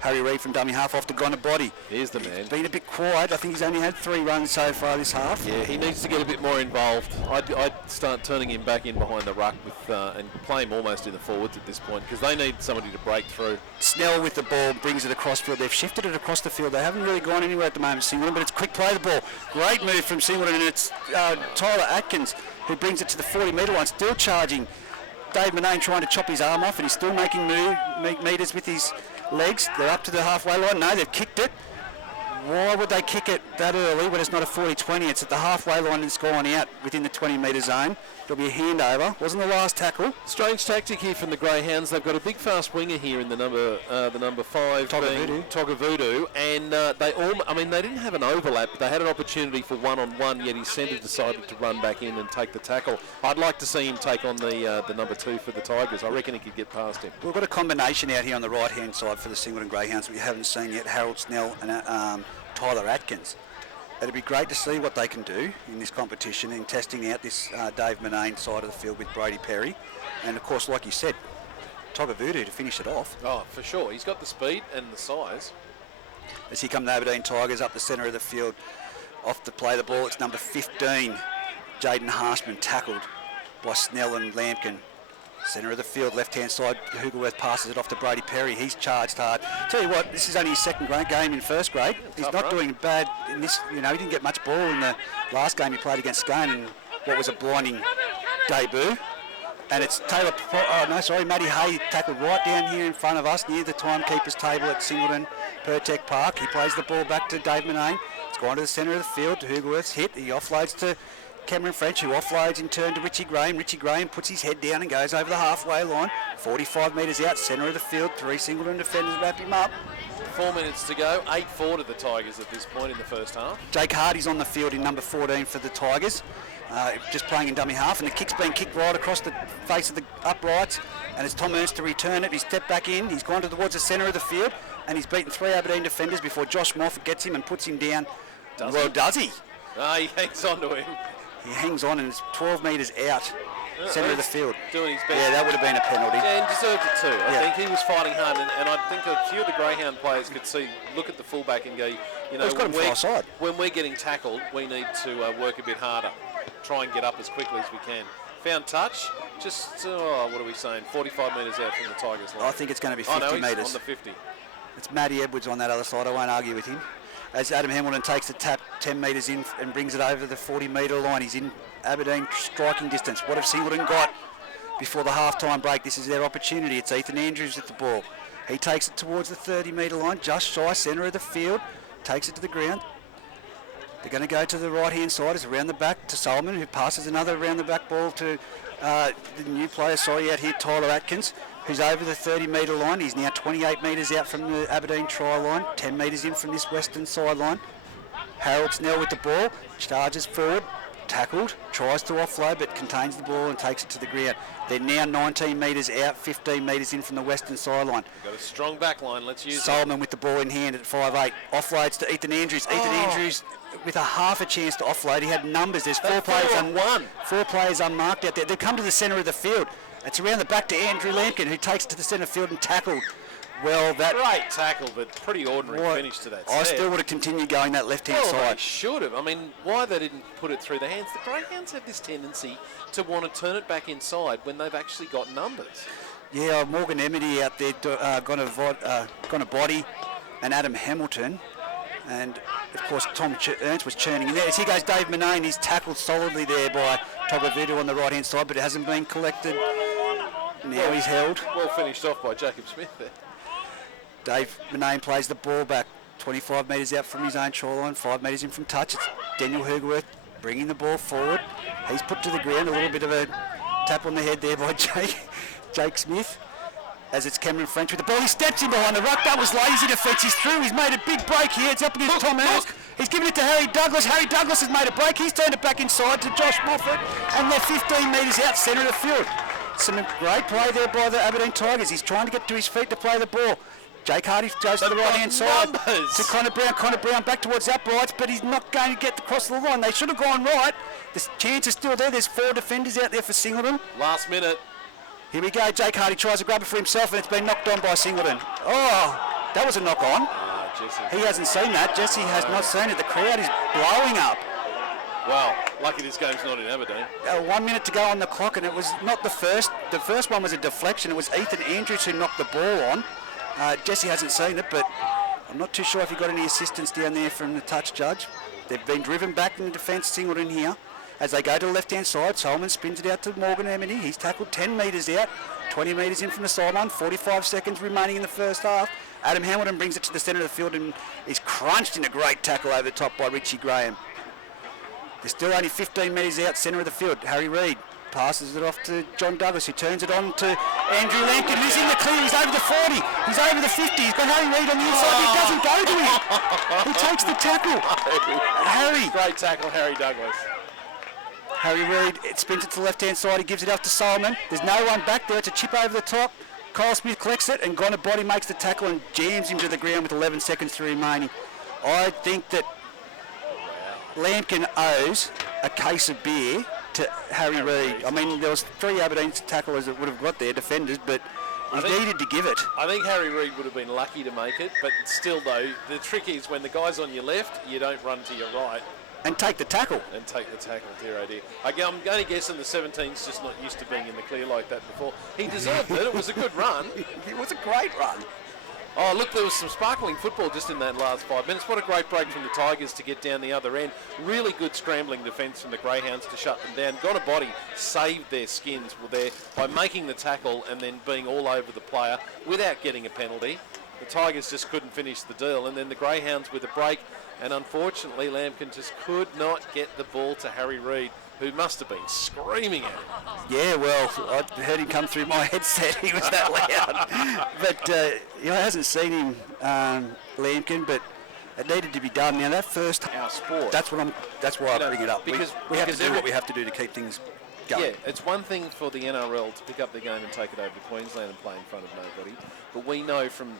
Harry Reid from dummy half off to Gonna Body. Here's the man. He's been a bit quiet. I think he's only had 3 runs so far this half. Yeah, he needs to get a bit more involved. I'd start turning him back in behind the ruck with, and play him almost in the forwards at this point, because they need somebody to break through. Snell with the ball brings it across field. They've shifted it across the field. They haven't really gone anywhere at the moment, Singleton, but it's quick play of the ball. Great move from Singleton, and it's Tyler Atkins who brings it to the 40-metre line, still charging. Dave Manane trying to chop his arm off, and he's still making metres with his legs. They're up to the halfway line. No, they've kicked it. Why would they kick it that early when it's not a 40-20? It's at the halfway line and it's gone out within the 20-metre zone. It'll be a handover. Wasn't the last tackle. Strange tactic here from the Greyhounds. They've got a big fast winger here in the number 5, Togavudu, and they didn't have an overlap, but they had an opportunity for one-on-one, yet his centre decided to run back in and take the tackle. I'd like to see him take on the number 2 for the Tigers. I reckon he could get past him. We've got a combination out here on the right-hand side for the Singleton Greyhounds we haven't seen yet. Harold Snell and Tyler Atkins. It'd be great to see what they can do in this competition in testing out this Dave Manane side of the field with Brady Perry. And, of course, like you said, Togavudu to finish it off. Oh, for sure. He's got the speed and the size. As here come the Aberdeen Tigers up the centre of the field. Off to play the ball, it's number 15, Jaden Harshman, tackled by Snell and Lampkin. Centre of the field, left-hand side, Hugelworth passes it off to Brady Perry. He's charged hard. Tell you what, this is only his second game in first grade. He's not doing bad in this. He didn't get much ball in the last game he played against Scone in what was a blinding debut. And it's Matty Hay tackled right down here in front of us near the timekeeper's table at Singleton Pertec Park. He plays the ball back to Dave Manane. It's gone to the centre of the field to Hugelworth's hit. He offloads to Cameron French, who offloads in turn to Richie Graham. Richie Graham puts his head down and goes over the halfway line. 45 metres out, centre of the field. 3 Singleton defenders wrap him up. 4 minutes to go. 8-4 to the Tigers at this point in the first half. Jake Hardy's on the field in number 14 for the Tigers. Just playing in dummy half, and the kick's been kicked right across the face of the uprights, and it's Tom Ernst to return it. He's stepped back in. He's gone towards the centre of the field, and he's beaten 3 Aberdeen defenders before Josh Moffat gets him and puts him down. Does he? He hangs on to him. He hangs on and it's 12 metres out, centre of the field. Doing his best. Yeah, that would have been a penalty. Yeah, and deserved it too. I think he was fighting hard, and I think a few of the Greyhound players could look at the fullback and go, when we're getting tackled, we need to work a bit harder, try and get up as quickly as we can. Found touch, just, what are we saying, 45 metres out from the Tigers line. I think it's going to be 50 metres. On the 50. It's Matty Edwards on that other side. I won't argue with him. As Adam Hamilton takes the tap 10 metres in and brings it over the 40-metre line. He's in Aberdeen striking distance. What have Singleton got before the half-time break? This is their opportunity. It's Ethan Andrews with the ball. He takes it towards the 30-metre line, just shy centre of the field. takes it to the ground. They're going to go to the right-hand side. It's around the back to Solomon, who passes another around the back ball to the new player, out here, Tyler Atkins, who's over the 30-metre line. He's now 28 metres out from the Aberdeen try line, 10 metres in from this western sideline. Harold Snell with the ball, charges forward, tackled, tries to offload, but contains the ball and takes it to the ground. They're now 19 metres out, 15 metres in from the western sideline. Got a strong back line, let's use Solomon with the ball in hand at 5'8", offloads to Ethan Andrews. Ethan Andrews with a half a chance to offload. He had numbers. There's four players unmarked out there. They've come to the centre of the field. It's around the back to Andrew Lampkin, who takes it to the centre field and tackled. Well, that great tackle, but pretty ordinary finish to that. I still would have continued going that left-hand side. They should have. I mean, why they didn't put it through the hands? The Greyhounds have this tendency to want to turn it back inside when they've actually got numbers. Yeah, Morgan Emity out there gone a body, and Adam Hamilton, and of course Tom Ernst was churning in there. As here goes Dave Manane. He's tackled solidly there by Togovidu on the right-hand side, but it hasn't been collected. Now he's held. Well finished off by Jacob Smith there. Dave Manane plays the ball back 25 metres out from his own try line, 5 metres in from touch. It's Daniel Hergworth bringing the ball forward. He's put to the ground, a little bit of a tap on the head there by Jake Smith. As it's Cameron French with the ball, he steps in behind the ruck. That was lazy defence. He's through. He's made a big break here. It's up against Tom Ernst. He's given it to Harry Douglas. Harry Douglas has made a break. He's turned it back inside to Josh Moffat, and they're 15 metres out centre of the field. Some great play there by the Aberdeen Tigers. He's trying to get to his feet to play the ball. Jake Hardy goes to the right-hand side to Connor Brown. Connor Brown back towards the uprights, but he's not going to get across the line. They should have gone right. The chance is still there. There's 4 defenders out there for Singleton. Last minute. Here we go. Jake Hardy tries to grab it for himself, and it's been knocked on by Singleton. Oh, that was a knock on. He hasn't seen that. Jesse has not seen it. The crowd is blowing up. Well, lucky this game's not in Aberdeen. 1 minute to go on the clock, and it was not the first. The first one was a deflection. It was Ethan Andrews who knocked the ball on. Jesse hasn't seen it, but I'm not too sure if he got any assistance down there from the touch judge. They've been driven back in the defence, Singleton here. As they go to the left-hand side, Solomon spins it out to Morgan Amity. He's tackled 10 metres out, 20 metres in from the sideline, 45 seconds remaining in the first half. Adam Hamilton brings it to the centre of the field and is crunched in a great tackle over the top by Richie Graham. They're still only 15 metres out, centre of the field. Harry Reid passes it off to John Douglas, who turns it on to Andrew Lampkin, who's in the clear. He's over the 40. He's over the 50. He's got Harry Reid on the inside, but he doesn't go to him. He takes the tackle. Harry. Great tackle, Harry Douglas. Harry Reid, it spins it to the left-hand side. He gives it up to Solomon. There's no one back there. It's a chip over the top. Kyle Smith collects it, and Gonna Body makes the tackle and jams him to the ground with 11 seconds to remaining. I think that Lampkin owes a case of beer to Harry Reid. I mean, there was 3 Aberdeen tacklers that would have got there, defenders, but he needed to give it. I think Harry Reid would have been lucky to make it, but still, though, the trick is when the guy's on your left, you don't run to your right. And take the tackle. Dear oh dear. I'm going to guess in the 17's just not used to being in the clear like that before. He deserved it. It was a good run. It was a great run. Oh, look, there was some sparkling football just in that last 5 minutes. What a great break from the Tigers to get down the other end. Really good scrambling defence from the Greyhounds to shut them down. Gonna Body saved their skins there by making the tackle and then being all over the player without getting a penalty. The Tigers just couldn't finish the deal, and then the Greyhounds with a break, and unfortunately Lampkin just could not get the ball to Harry Reid, who must have been screaming at him. Yeah, well, I heard him come through my headset. He was that loud. But I hasn't seen him, Lampkin, but it needed to be done. Now that first, our sport. That's why I bring it up. Because we have to do what we have to do to keep things going. Yeah, it's one thing for the NRL to pick up the game and take it over to Queensland and play in front of nobody, but we know from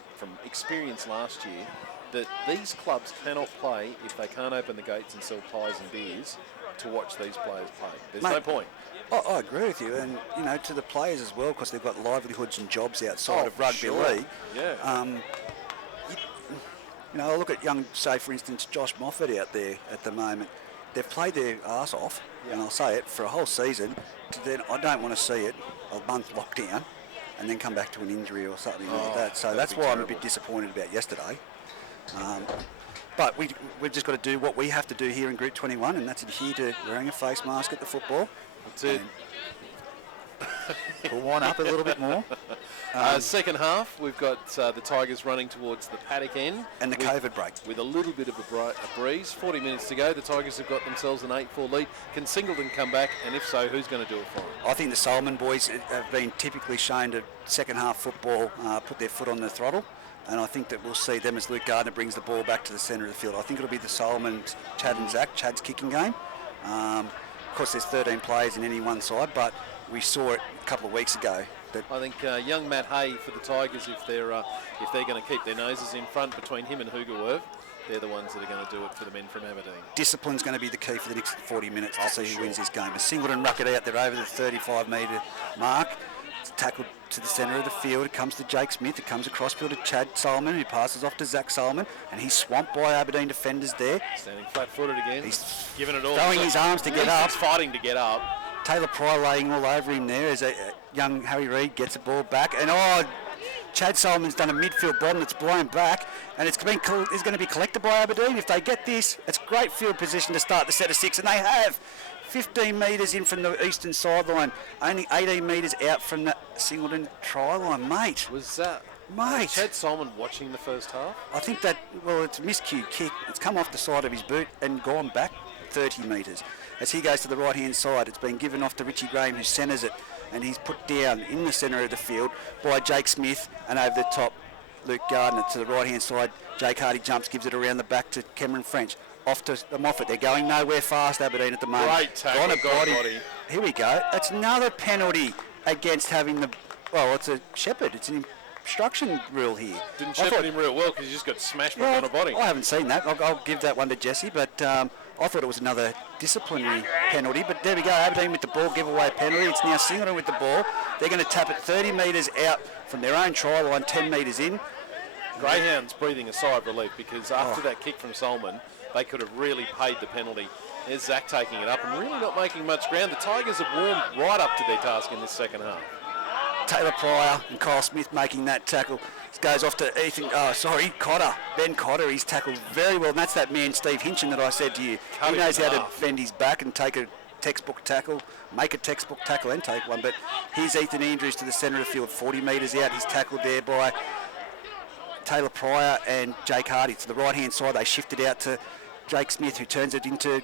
experience last year that these clubs cannot play if they can't open the gates and sell pies and beers to watch these players play. There's no point. I agree with you, and to the players as well, because they've got livelihoods and jobs outside of rugby league. Yeah. I look at say for instance, Josh Moffat out there at the moment. They've played their arse off, and I'll say it, for a whole season. Then I don't want to see it a month lockdown, and then come back to an injury or something like that. So that's why I'm a bit disappointed about yesterday. But we've just got to do what we have to do here in Group 21, and that's adhere to wearing a face mask at the football. That's it. Pull one up a little bit more. Second half, we've got the Tigers running towards the paddock end. And the COVID break. With a little bit of a breeze. 40 minutes to go. The Tigers have got themselves an 8-4 lead. Can Singleton come back? And if so, who's going to do it for them? I think the Solomon boys have been typically shown to second half football put their foot on the throttle. And I think that we'll see them as Luke Gardner brings the ball back to the centre of the field. I think it'll be the Solomon, Chad and Zach, Chad's kicking game. Of course, there's 13 players in any one side, but we saw it a couple of weeks ago. I think young Matt Hay for the Tigers, if they're going to keep their noses in front between him and Hugerwerf, they're the ones that are going to do it for the men from Aberdeen. Discipline's going to be the key for the next 40 minutes to see who wins this game. As Singleton ruck it out there over the 35-metre mark. It's tackled to the centre of the field. It comes to Jake Smith. It comes across field to Chad Solomon, who passes off to Zach Solomon, and he's swamped by Aberdeen defenders there. Standing flat-footed again. He's giving it all. throwing his arms to get up. He's fighting to get up. Taylor Pry laying all over him there as young Harry Reid gets the ball back. And Chad Solomon's done a midfield bomb that's blown back, and it's going to be collected by Aberdeen. If they get this, it's great field position to start the set of 6, and they have. 15 metres in from the eastern sideline, only 18 metres out from the Singleton try line, mate. Was that Chad Solomon watching the first half? I think that, it's a miscued kick. It's come off the side of his boot and gone back 30 metres. As he goes to the right-hand side, it's been given off to Richie Graham, who centres it, and he's put down in the centre of the field by Jake Smith, and over the top, Luke Gardner to the right-hand side. Jake Hardy jumps, gives it around the back to Cameron French. Off to Moffat. They're going nowhere fast, Aberdeen, at the moment. Great tackle, body. Here we go. It's another penalty against having the... Well, it's a shepherd. It's an obstruction rule here. Didn't shepherd him real well because he just got smashed on a body. I haven't seen that. I'll give that one to Jesse, but I thought it was another disciplinary penalty. But there we go. Aberdeen with the ball, give away a penalty. It's now Singleton with the ball. They're going to tap it 30 metres out from their own try line, 10 metres in. Greyhounds breathing a sigh of relief because after that kick from Solomon, they could have really paid the penalty. There's Zach taking it up and really not making much ground. The Tigers have warmed right up to their task in this second half. Taylor Pryor and Kyle Smith making that tackle. This goes off to Cotter. Ben Cotter, he's tackled very well. And that's that man, Steve Hinchin, that I said to you. He knows how to bend his back and take a textbook tackle, make a textbook tackle and take one. But here's Ethan Andrews to the centre of the field, 40 metres out. He's tackled there by Taylor Pryor and Jake Hardy. To the right-hand side, they shifted out to Jake Smith, who turns it into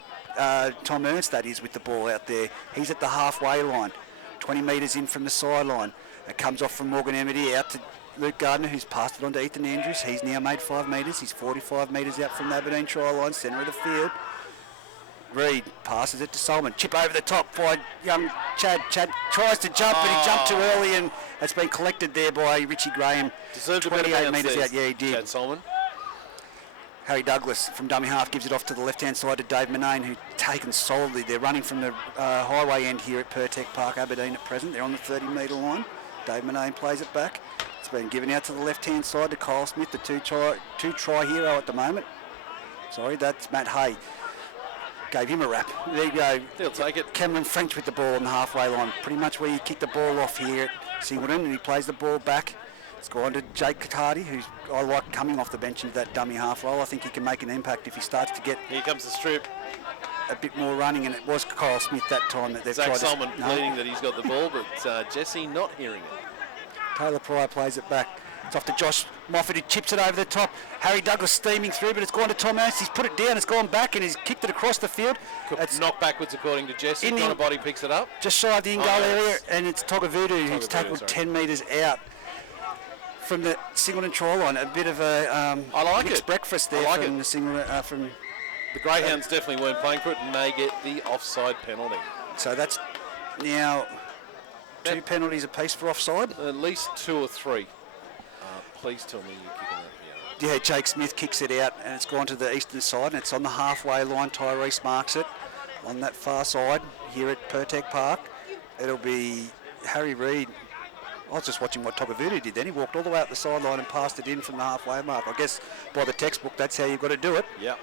Tom Ernst, that is, with the ball out there. He's at the halfway line, 20 metres in from the sideline. It comes off from Morgan Amity out to Luke Gardner, who's passed it on to Ethan Andrews. He's now made 5 metres. He's 45 metres out from the Aberdeen try line, centre of the field. Reid passes it to Solomon. Chip over the top by young Chad. Chad tries to jump, but he jumped too early, and it's been collected there by Richie Graham. Deserved 28 metres out. Yeah, he did. Chad Solomon. Harry Douglas from dummy half gives it off to the left-hand side to Dave Manane, who taken solidly. They're running from the highway end here at Pertec Park, Aberdeen at present. They're on the 30-metre line. Dave Manane plays it back. It's been given out to the left-hand side to Kyle Smith, the two-try hero at the moment. Sorry, that's Matt Hay. Gave him a rap. There you go. He'll take it. Cameron French with the ball on the halfway line. Pretty much where you kick the ball off here at Singleton, and he plays the ball back. It's gone to Jake Hardy, who's I like coming off the bench into that dummy half role. I think he can make an impact if he starts to get... Here comes the strip. A bit more running, and it was Kyle Smith that time that they've Zach tried Solomon pleading that he's got the ball, but Jesse not hearing it. Taylor Pryor plays it back. It's off to Josh Moffat, who chips it over the top. Harry Douglas steaming through, but it's gone to Tom Ernst. He's put it down, it's gone back, and he's kicked it across the field. It's knocked backwards according to Jesse. Connor Body picks it up. Just shy of the in-goal area, and it's Togavudu who's tackled 10 metres out from the Singleton try line. A bit of a mixed breakfast there from the Singleton. From the Greyhounds definitely weren't playing for it, and they get the offside penalty. So that's now 2 penalties apiece for offside. At least 2 or 3. Please tell me you're kicking that. Yeah, Jake Smith kicks it out, and it's gone to the eastern side, and it's on the halfway line. Tyrese marks it on that far side here at Pertec Park. It'll be Harry Reid. I was just watching what Togavudu did then. He walked all the way up the sideline and passed it in from the halfway mark. I guess by the textbook, that's how you've got to do it. Yeah.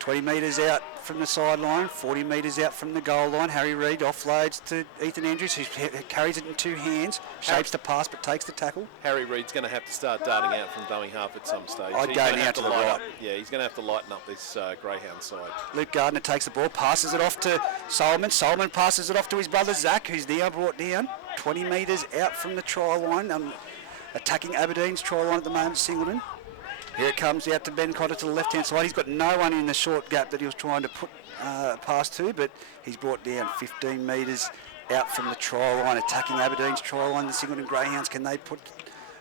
20 metres out from the sideline, 40 metres out from the goal line. Harry Reid offloads to Ethan Andrews, who carries it in 2 hands, shapes the pass but takes the tackle. Harry Reid's going to have to start darting out from dummy half at some stage. I'd go now to the right. Yeah, he's going to have to lighten up this Greyhound side. Luke Gardner takes the ball, passes it off to Solomon. Solomon passes it off to his brother Zach, who's now brought down 20 metres out from the try line. attacking Aberdeen's try line at the moment, Singleton. Here it comes out to Ben Cotter to the left-hand side. He's got no one in the short gap that he was trying to put pass to, but he's brought down 15 metres out from the try line, attacking Aberdeen's try line. The Singleton Greyhounds, can they put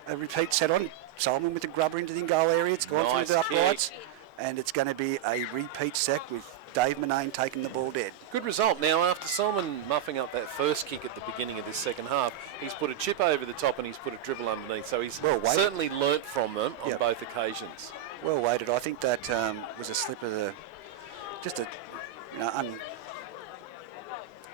a repeat set on? Solomon with the grubber into the in-goal area. It's gone through the uprights, and it's going to be a repeat sec with Dave Manane taking the ball dead. Good result. Now, after Solomon muffing up that first kick at the beginning of this second half, he's put a chip over the top and he's put a dribble underneath. So he's certainly learnt from them on both occasions. Well weighted. I think that was a slip of the, just a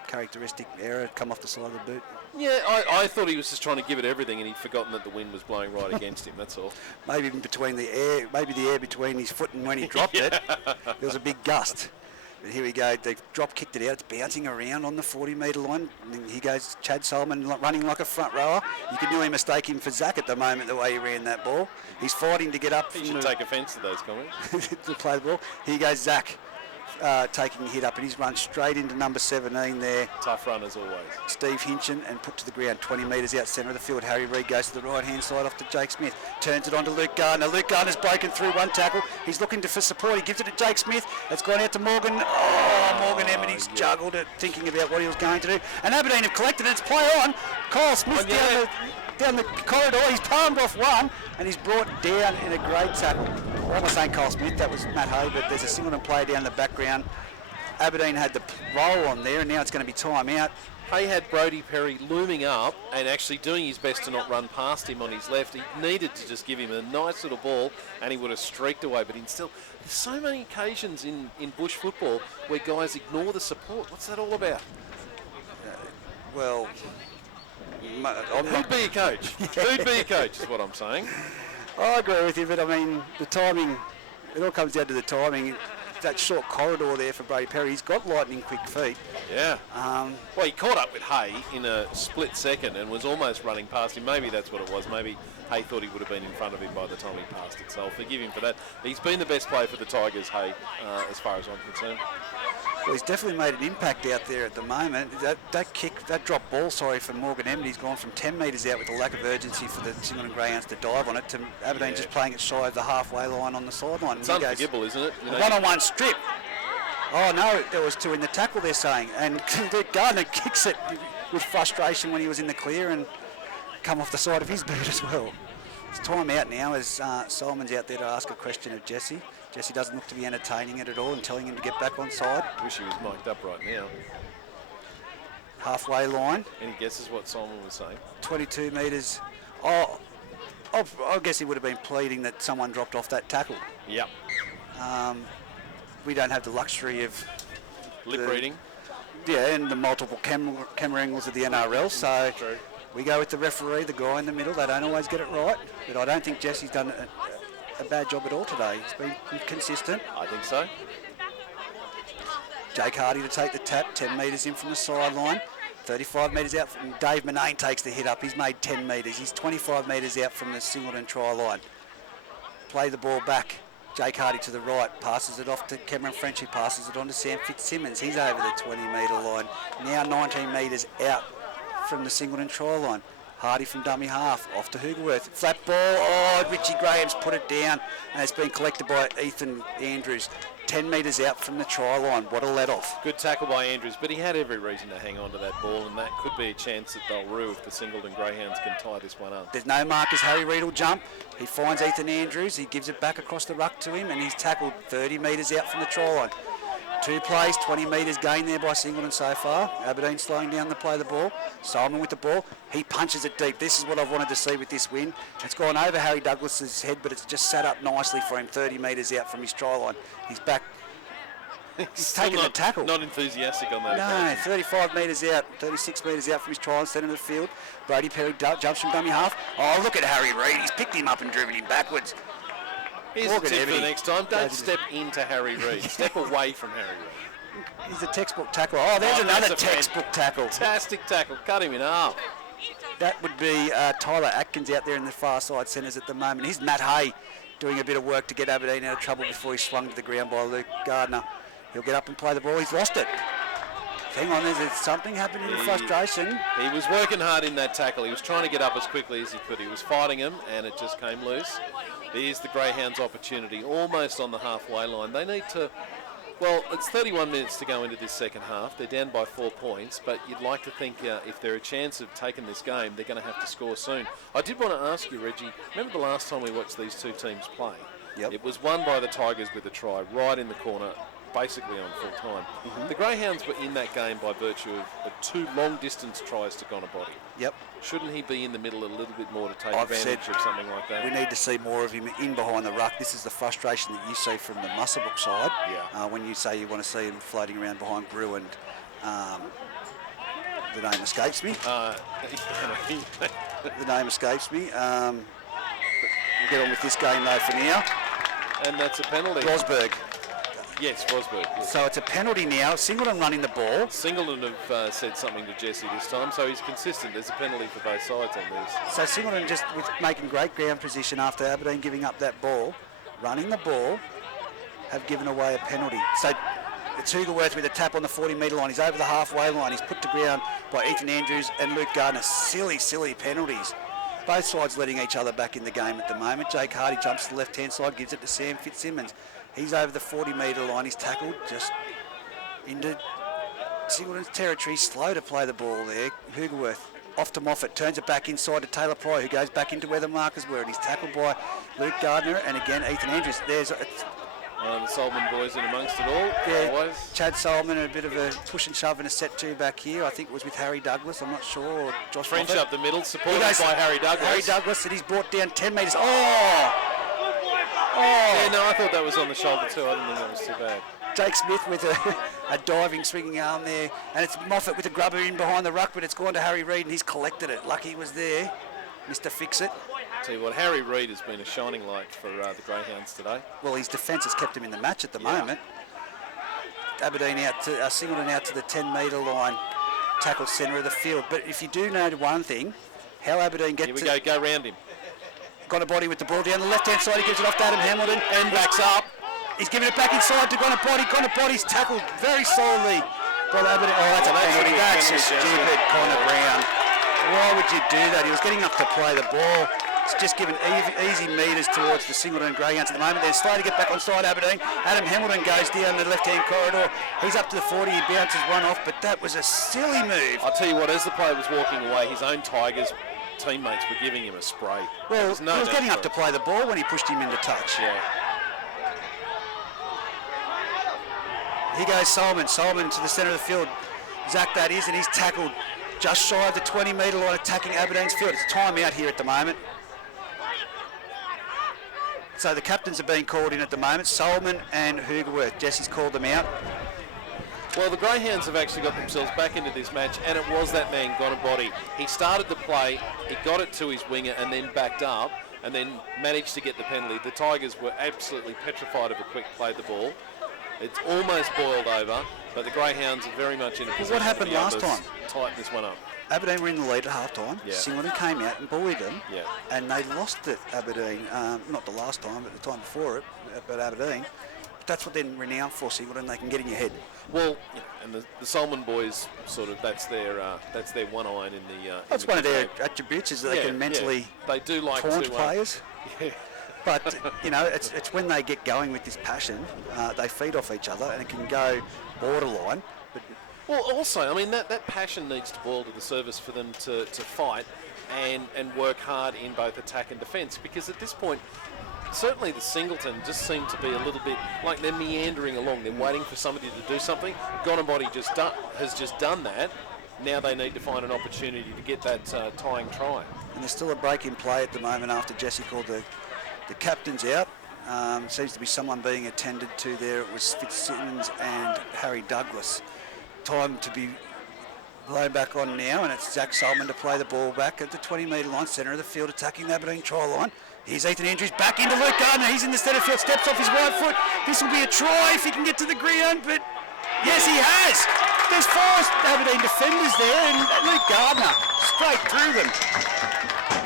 uncharacteristic error, come off the side of the boot. Yeah, I thought he was just trying to give it everything and he'd forgotten that the wind was blowing right against him, that's all. Maybe even between the air, maybe the air between his foot and when he dropped it, there was a big gust. But here we go, they've drop kicked it out, it's bouncing around on the 40-metre line. And here goes Chad Solomon running like a front rower. You could nearly mistake him for Zach at the moment, the way he ran that ball. He's fighting to get up. He should take offence to those comments. To play the ball. Here goes Zach. Taking a hit up, and he's run straight into number 17 there. Tough run as always. Steve Hinchin, and put to the ground 20 metres out centre of the field. Harry Reid goes to the right hand side off to Jake Smith, turns it on to Luke Gardner. Luke Gardner's broken through one tackle. He's looking for support. He gives it to Jake Smith. It's gone out to Morgan. Morgan Emmett juggled it, thinking about what he was going to do. And Aberdeen have collected it. It's play on. Kyle Smith down the corridor. He's palmed off one, and he's brought down in a great tackle. I'm not saying Kyle Smith, that was Matt Hay, but there's a Singleton player down the background. Aberdeen had the roll on there, and now it's going to be time out. Hay had Brodie Perry looming up and actually doing his best to not run past him on his left. He needed to just give him a nice little ball and he would have streaked away, but there's so many occasions in bush football where guys ignore the support. What's that all about? Who'd be a coach? Who'd be a coach is what I'm saying. I agree with you, but I mean, the timing, it all comes down to the timing. That short corridor there for Brodie Perry, he's got lightning quick feet. Yeah. Well, he caught up with Hay in a split second and was almost running past him. Maybe that's what it was. Maybe Hay thought he would have been in front of him by the time he passed it. So I'll forgive him for that. He's been the best player for the Tigers, Hay, as far as I'm concerned. Well, he's definitely made an impact out there at the moment. That drop ball, for Morgan Emmett, he's gone from 10 metres out with a lack of urgency for the Singleton Greyhounds to dive on it, to Aberdeen just playing it shy of the halfway line on the sideline. It's unforgivable, isn't it? You know, one-on-one strip. Oh no, there was two in the tackle, they're saying. And Gardner kicks it with frustration when he was in the clear and come off the side of his boot as well. It's time out now as Solomon's out there to ask a question of Jesse. Jesse doesn't look to be entertaining it at all and telling him to get back on side. Wish he was mic'd up right now. Halfway line. Any guesses what Solomon was saying? 22 metres. I guess he would have been pleading that someone dropped off that tackle. Yep. We don't have the luxury of lip reading. Yeah, and the multiple camera angles of the NRL. So true. We go with the referee, the guy in the middle. They don't always get it right, but I don't think Jesse's done a bad job at all today. He's been consistent. I think so. Jake Hardy to take the tap, 10 metres in from the sideline. 35 metres out from Dave Manane takes the hit up. He's made 10 metres. He's 25 metres out from the Singleton try line. Play the ball back. Jake Hardy to the right, passes it off to Cameron French, who passes it on to Sam Fitzsimmons. He's over the 20-metre line. Now 19 metres out from the Singleton try line. Hardy from dummy half, off to Hoogerworth. Flat ball, Richie Graham's put it down, and it's been collected by Ethan Andrews. 10 metres out from the try line. What a let-off. Good tackle by Andrews, but he had every reason to hang on to that ball, and that could be a chance that they'll rue if the Singleton Greyhounds can tie this one up. There's no markers. Harry Reid will jump. He finds Ethan Andrews. He gives it back across the ruck to him, and he's tackled 30 metres out from the try line. 2 plays, 20 metres gained there by Singleton so far. Aberdeen slowing down to play the ball. Solomon with the ball. He punches it deep. This is what I've wanted to see with this win. It's gone over Harry Douglas's head, but it's just sat up nicely for him 30 metres out from his try line. He's back. He's taking the tackle. Not enthusiastic on that. No, 35 metres out, 36 metres out from his try line, centre of the field. Brodie Perry jumps from dummy half. Oh, look at Harry Reid. He's picked him up and driven him backwards. Here's a tip for the next time. Don't step into Harry Reid. Step away from Harry Reid. He's a textbook tackler. Oh, there's another textbook tackle. Fantastic tackle. Cut him in half. That would be Tyler Atkins out there in the far side centres at the moment. Here's Matt Hay doing a bit of work to get Aberdeen out of trouble before he's swung to the ground by Luke Gardner. He'll get up and play the ball. He's lost it. Hang on, there's something happening in frustration. He was working hard in that tackle. He was trying to get up as quickly as he could. He was fighting him, and it just came loose. Here's the Greyhounds' opportunity, almost on the halfway line. They need to... Well, it's 31 minutes to go into this second half. They're down by 4 points, but you'd like to think if they're a chance of taking this game, they're going to have to score soon. I did want to ask you, Reggie, remember the last time we watched these two teams play? Yep. It was won by the Tigers with a try right in the corner, basically on full time. The Greyhounds were in that game by virtue of 2 long-distance tries to Gonabody. Yep. Shouldn't he be in the middle a little bit more to take I've advantage said of something like that? We need to see more of him in behind the ruck. This is the frustration that you see from the Musselbrook side. Yeah. When you say you want to see him floating around behind Brew and the name escapes me. The name escapes me. We'll get on with this game though for now. And that's a penalty. Rosberg. Yes, Rosberg. Yes. So it's a penalty now. Singleton running the ball. Singleton have said something to Jesse this time, so he's consistent. There's a penalty for both sides on this. So Singleton just with making great ground position after Aberdeen giving up that ball, running the ball, have given away a penalty. So it's Hugerworth with a tap on the 40-metre line. He's over the halfway line. He's put to ground by Ethan Andrews and Luke Gardner. Silly penalties. Both sides letting each other back in the game at the moment. Jake Hardy jumps to the left-hand side, gives it to Sam Fitzsimmons. He's over the 40-metre line. He's tackled just into Singleton's territory. Slow to play the ball there. Hugerworth off to Moffat. Turns it back inside to Taylor Pry, who goes back into where the markers were. And he's tackled by Luke Gardner. And again, Ethan Andrews. There's the Solomon boys in amongst it all. yeah, Always. Chad Solomon, a bit of a push and shove and a set 2 back here. I think it was with Harry Douglas. I'm not sure. Or Josh French Moffat. up the middle, supported by Harry Douglas. Harry Douglas, and he's brought down 10 metres. Yeah, no, I thought that was on the shoulder too. I didn't think that was too bad. Jake Smith with a diving, swinging arm there. And it's Moffat with a grubber in behind the ruck, but it's gone to Harry Reid, and he's collected it. Lucky he was there. Mr. Fix-It. Tell you what, Harry Reid has been a shining light for the Greyhounds today. Well, his defence has kept him in the match at the moment. Aberdeen out to Singleton out to the 10-metre line, tackle centre of the field. But if you do know one thing, how Aberdeen get to... Here we go round him. Gonabody with the ball down the left-hand side. He gives it off to Adam Hamilton. And backs up. He's giving it back inside to Gonabody. Gonabody's tackled very solidly by Aberdeen. Oh, that's a penalty. That's just stupid, Connor Brown. Why would you do that? He was getting up to play the ball. It's just given easy metres towards the Singleton Greyhounds at the moment. They're slow to get back on side Aberdeen. Adam Hamilton goes down the left-hand corridor. He's up to the 40. He bounces one off, but that was a silly move. I'll tell you what, as the player was walking away, his own Tigers teammates were giving him a spray. Well, he was getting up to play the ball when he pushed him into touch. Yeah. Here goes Solomon to the centre of the field. Zach that is, and he's tackled just shy of the 20-metre line, attacking Aberdeen's field. It's time out here at the moment. So the captains are being called in at the moment, Solomon and Hugerworth. Jesse's called them out. Well, the Greyhounds have actually got themselves back into this match, and it was that man, Gonabody. He started the play, he got it to his winger, and then backed up, and then managed to get the penalty. The Tigers were absolutely petrified of a quick play the ball. It's almost boiled over, but the Greyhounds are very much in a position. What happened last time? Tighten this one up. Aberdeen were in the lead at half-time. Yeah. Singleton came out and bullied them, Yeah. and they lost at Aberdeen. Not the last time, but the time before it, at Aberdeen. But that's what they're renowned for, Singleton. They can get in your head. Well, yeah, and the Solomon boys sort of that's their one iron in the. That's one of their attributes is that they can mentally They do like taunt to, players. Yeah. But you know, it's when they get going with this passion, they feed off each other, and it can go borderline. But Well, also, I mean, that passion needs to boil to the surface for them to fight and work hard in both attack and defence, because at this point, certainly the Singleton just seem to be a little bit like they're meandering along. They're waiting for somebody to do something. Gonabody has just done that. Now they need to find an opportunity to get that tying try. And there's still a break in play at the moment after Jesse called the captains out. Seems to be someone being attended to there. It was Fitzsimmons and Harry Douglas. Time to be blown back on now, and it's Zach Solomon to play the ball back at the 20-metre line, centre of the field, attacking the Aberdeen try line. Here's Ethan Andrews back into Luke Gardner. He's in the centre field, steps off his right foot. This will be a try if he can get to the ground, but yes, he has. There's 4 Aberdeen defenders there, and Luke Gardner straight through them.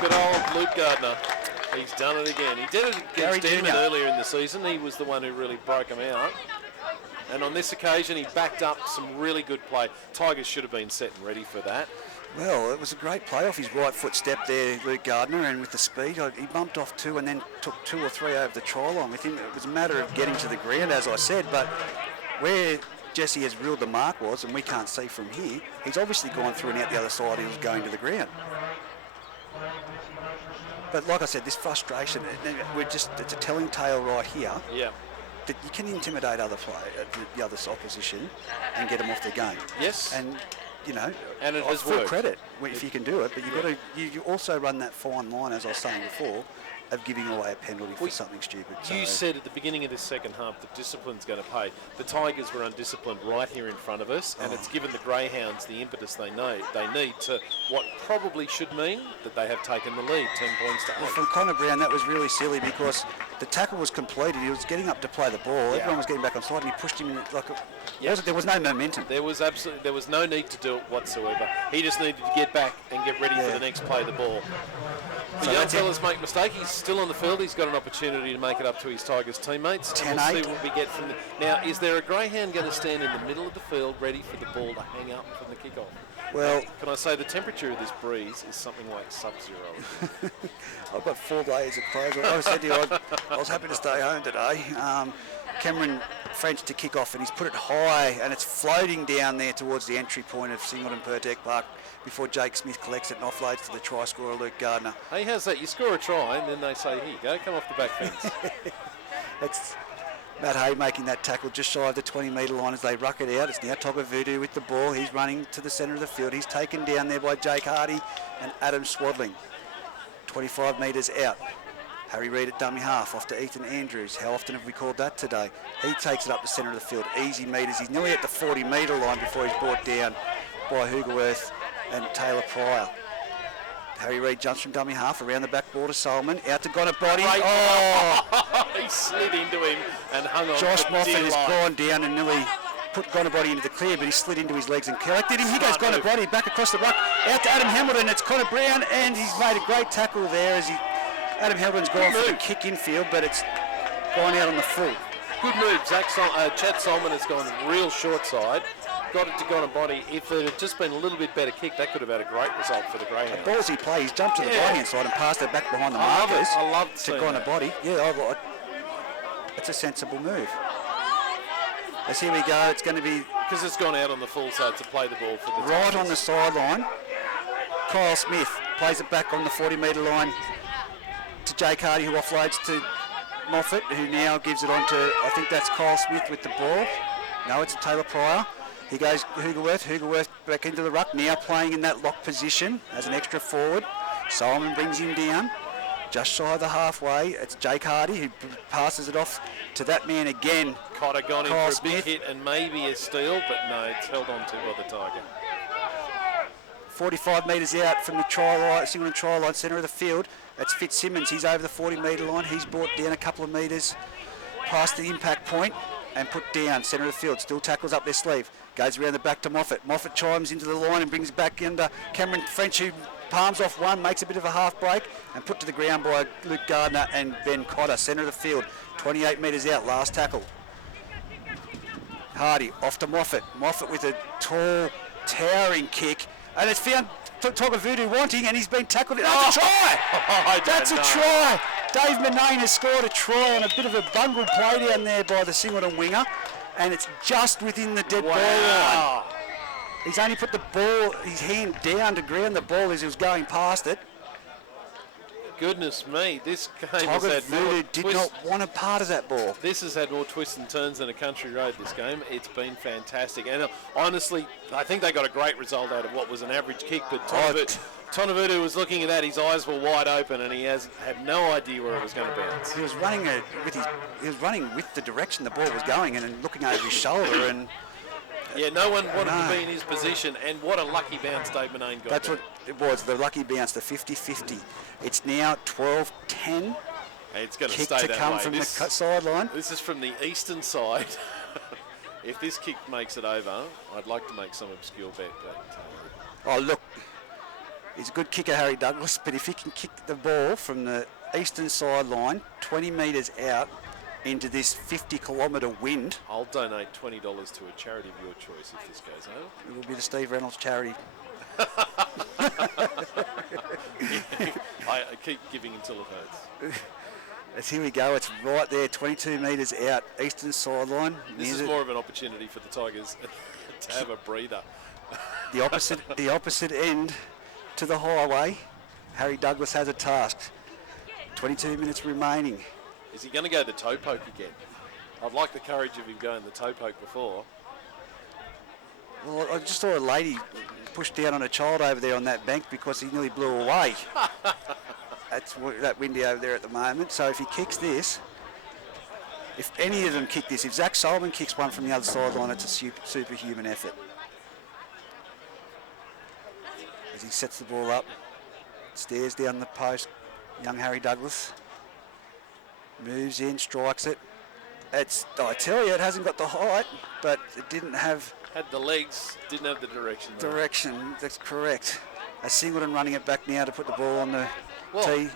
Good old Luke Gardner. He's done it again. He did it against Demon earlier in the season. He was the one who really broke him out. And on this occasion, he backed up some really good play. Tigers should have been set and ready for that. Well, it was a great play off his right foot step there, Luke Gardner, and with the speed, he bumped off 2 and then took 2 or 3 over the try line with him. It was a matter of getting to the ground, as I said, but where Jesse has ruled the mark was, and we can't see from here, he's obviously gone through and out the other side, he was going to the ground. But like I said, this frustration, it's a telling tale right here. Yeah. That you can intimidate the other opposition and get them off their game. Yes. And and it has full worked. credit if you can do it, but you've got to. You also run that fine line, as I was saying before, of giving away a penalty for something stupid. You said at the beginning of this second half that discipline's going to pay. The Tigers were undisciplined right here in front of us, and it's given the Greyhounds the impetus they need to what probably should mean that they have taken the lead, 10 points to 8. Well, from Connor Brown, that was really silly because the tackle was completed. He was getting up to play the ball. Yeah. Everyone was getting back on side, and he pushed him in there was no momentum. There was no need to do it whatsoever. He just needed to get back and get ready for the next play of the ball. The young fellas make mistake. He's still on the field. He's got an opportunity to make it up to his Tigers teammates. 10-8. We'll see what we get from now. Is there a Greyhound going to stand in the middle of the field ready for the ball to hang up from the kickoff? Well, can I say the temperature of this breeze is something like sub-zero? I've got 4 layers of clothes. I said to you, I was happy to stay home today. Cameron French to kick off, and he's put it high, and it's floating down there towards the entry point of Singleton Pertec Park before Jake Smith collects it and offloads to the try scorer, Luke Gardner. Hey, how's that? You score a try, and then they say, here you go, come off the back fence. It's Matt Hay making that tackle just shy of the 20-metre line as they ruck it out. It's now Togger Voodoo with the ball. He's running to the centre of the field. He's taken down there by Jake Hardy and Adam Swaddling. 25 metres out. Harry Reid at dummy half, off to Ethan Andrews. How often have we called that today? He takes it up the centre of the field. Easy metres. He's nearly at the 40-metre line before he's brought down by Hoogerworth and Taylor Pryor. Harry Reid jumps from dummy half around the back border. Solomon out to Gonabody. Oh! He slid into him and hung on. Josh Moffat has gone down and nearly put Gonabody into the clear, but he slid into his legs and collected him. He goes Gonabody back across the ruck. Out to Adam Hamilton. It's Connor Brown, and he's made a great tackle there as Adam Hamilton's gone for the kick infield, but it's gone out on the full. Good move. Chad Solomon has gone real short side. Got it to Gonabody. If it had just been a little bit better kick, that could have had a great result for the Greyhounds. A ballsy play. He's jumped to the right-hand side and passed it back behind the markers. I love to Gonabody. Yeah, it's a sensible move. As here we go, it's going to be... Because it's gone out on the full, so to play the ball for the right on the sideline. Kyle Smith plays it back on the 40-metre line to Jake Hardy, who offloads to Moffat, who now gives it on to, I think that's Kyle Smith with the ball. No, it's Taylor Pryor. He goes Hoogerworth back into the ruck, now playing in that lock position as an extra forward. Solomon brings him down, just shy of the halfway. It's Jake Hardy who passes it off to that man again. Cotter gone in Kyle for a big hit and maybe a steal, but no, it's held on to by the Tiger. 45 metres out from the try line, Singleton try line, centre of the field. That's Fitzsimmons. He's over the 40-metre line. He's brought down a couple of metres past the impact point and put down centre of the field. Still tackles up their sleeve. Goes around the back to Moffat. Moffat chimes into the line and brings it back under Cameron French, who palms off one, makes a bit of a half break and put to the ground by Luke Gardner and Ben Cotter. Centre of the field. 28 metres out. Last tackle. Hardy off to Moffat. Moffat with a tall, towering kick. And it's found Togger Voodoo wanting, and he's been tackled. That's a try! That's a try! Dave Manane has scored a try on a bit of a bungled play down there by the Singleton winger, and it's just within the dead ball line. He's only put his hand down to ground the ball as he was going past it. Goodness me, this game Togger has had Voodoo did not want a part of that ball. This has had more twists and turns than a country road, this game. It's been fantastic. And honestly, I think they got a great result out of what was an average kick, but Tonavudu was looking at that, his eyes were wide open, and he had no idea where it was going to bounce. He was running with the direction the ball was going and looking over his shoulder, and yeah, no one wanted to be in his position, and what a lucky bounce Dave Manane got. That's what it was, the lucky bounce, the 50-50. It's now 12-10. It's going to kick stay to that come way. from the sideline. This is from the eastern side. If this kick makes it over, I'd like to make some obscure bet. But, oh, look, he's a good kicker, Harry Douglas, but if he can kick the ball from the eastern sideline, 20 metres out, into this 50-kilometre wind. I'll donate $20 to a charity of your choice if this goes over. It will be the Steve Reynolds charity. I keep giving until it hurts. As here we go, it's right there, 22 metres out, eastern sideline. This is more of an opportunity for the Tigers to have a breather. The opposite end to the highway. Harry Douglas has a task. 22 minutes remaining. Is he going to go the toe poke again? I'd like the courage of him going the toe poke before. Well, I just saw a lady push down on a child over there on that bank because he nearly blew away. That's that windy over there at the moment. So if he kicks this, if any of them kick this, if Zach Solomon kicks one from the other sideline, it's a superhuman effort. As he sets the ball up, stares down the post, young Harry Douglas moves in, strikes it. I tell you, it hasn't got the height, but it didn't have... Had the legs, didn't have the direction. Though. Direction, that's correct. A Singleton running it back now to put the ball on the tee.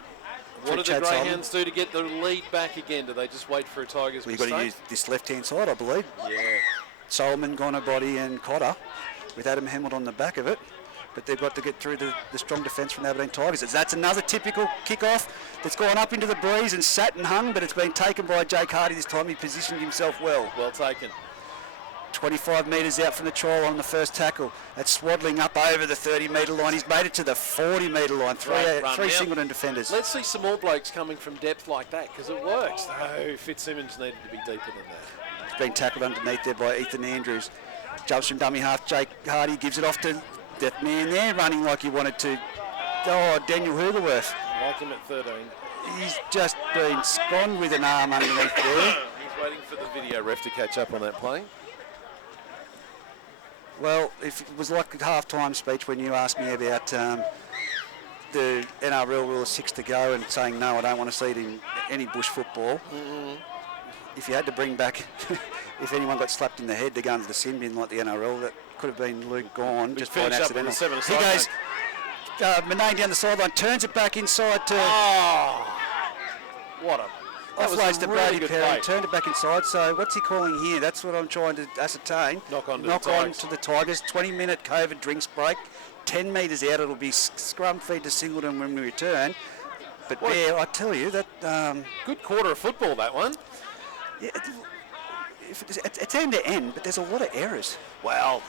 What do the Greyhounds do to get the lead back again? Do they just wait for a Tigers mistake? You've got to use this left-hand side, I believe. Yeah. Solomon, Gonabody and Cotter with Adam Hemelt on the back of it. But they've got to get through the strong defence from the Aberdeen Tigers. That's another typical kick-off that's gone up into the breeze and sat and hung, but it's been taken by Jake Hardy this time. He positioned himself well. Well taken. 25 metres out from the try on the first tackle. That's swaddling up over the 30-metre line. He's made it to the 40-metre line. Three Singleton defenders. Let's see some more blokes coming from depth like that, because it works. Oh, Fitzsimmons needed to be deeper than that. He's been tackled underneath there by Ethan Andrews. Jumps from dummy half. Jake Hardy gives it off to that man there, running like he wanted to. Oh, Daniel Hoogerworth. I like him at 13. He's just been sconned with an arm underneath there. He's waiting for the video ref to catch up on that play. Well, if it was like a half-time speech when you asked me about the NRL rule of 6 to go and saying, no, I don't want to see it in any bush football. Mm-hmm. If you had to bring back, if anyone got slapped in the head to go into the sin bin like the NRL, that could have been Luke Gawn just by an accidental. He goes, Manane down the sideline, turns it back inside to... Oh, what a... Offloads to Brady Perry, turned it back inside. So what's he calling here? That's what I'm trying to ascertain. Knock on to the Tigers. 20-minute COVID drinks break. 10 metres out, it'll be scrum feed to Singleton when we return. But there, I tell you, that... good quarter of football, that one. Yeah, it's end to end, but there's a lot of errors. Well,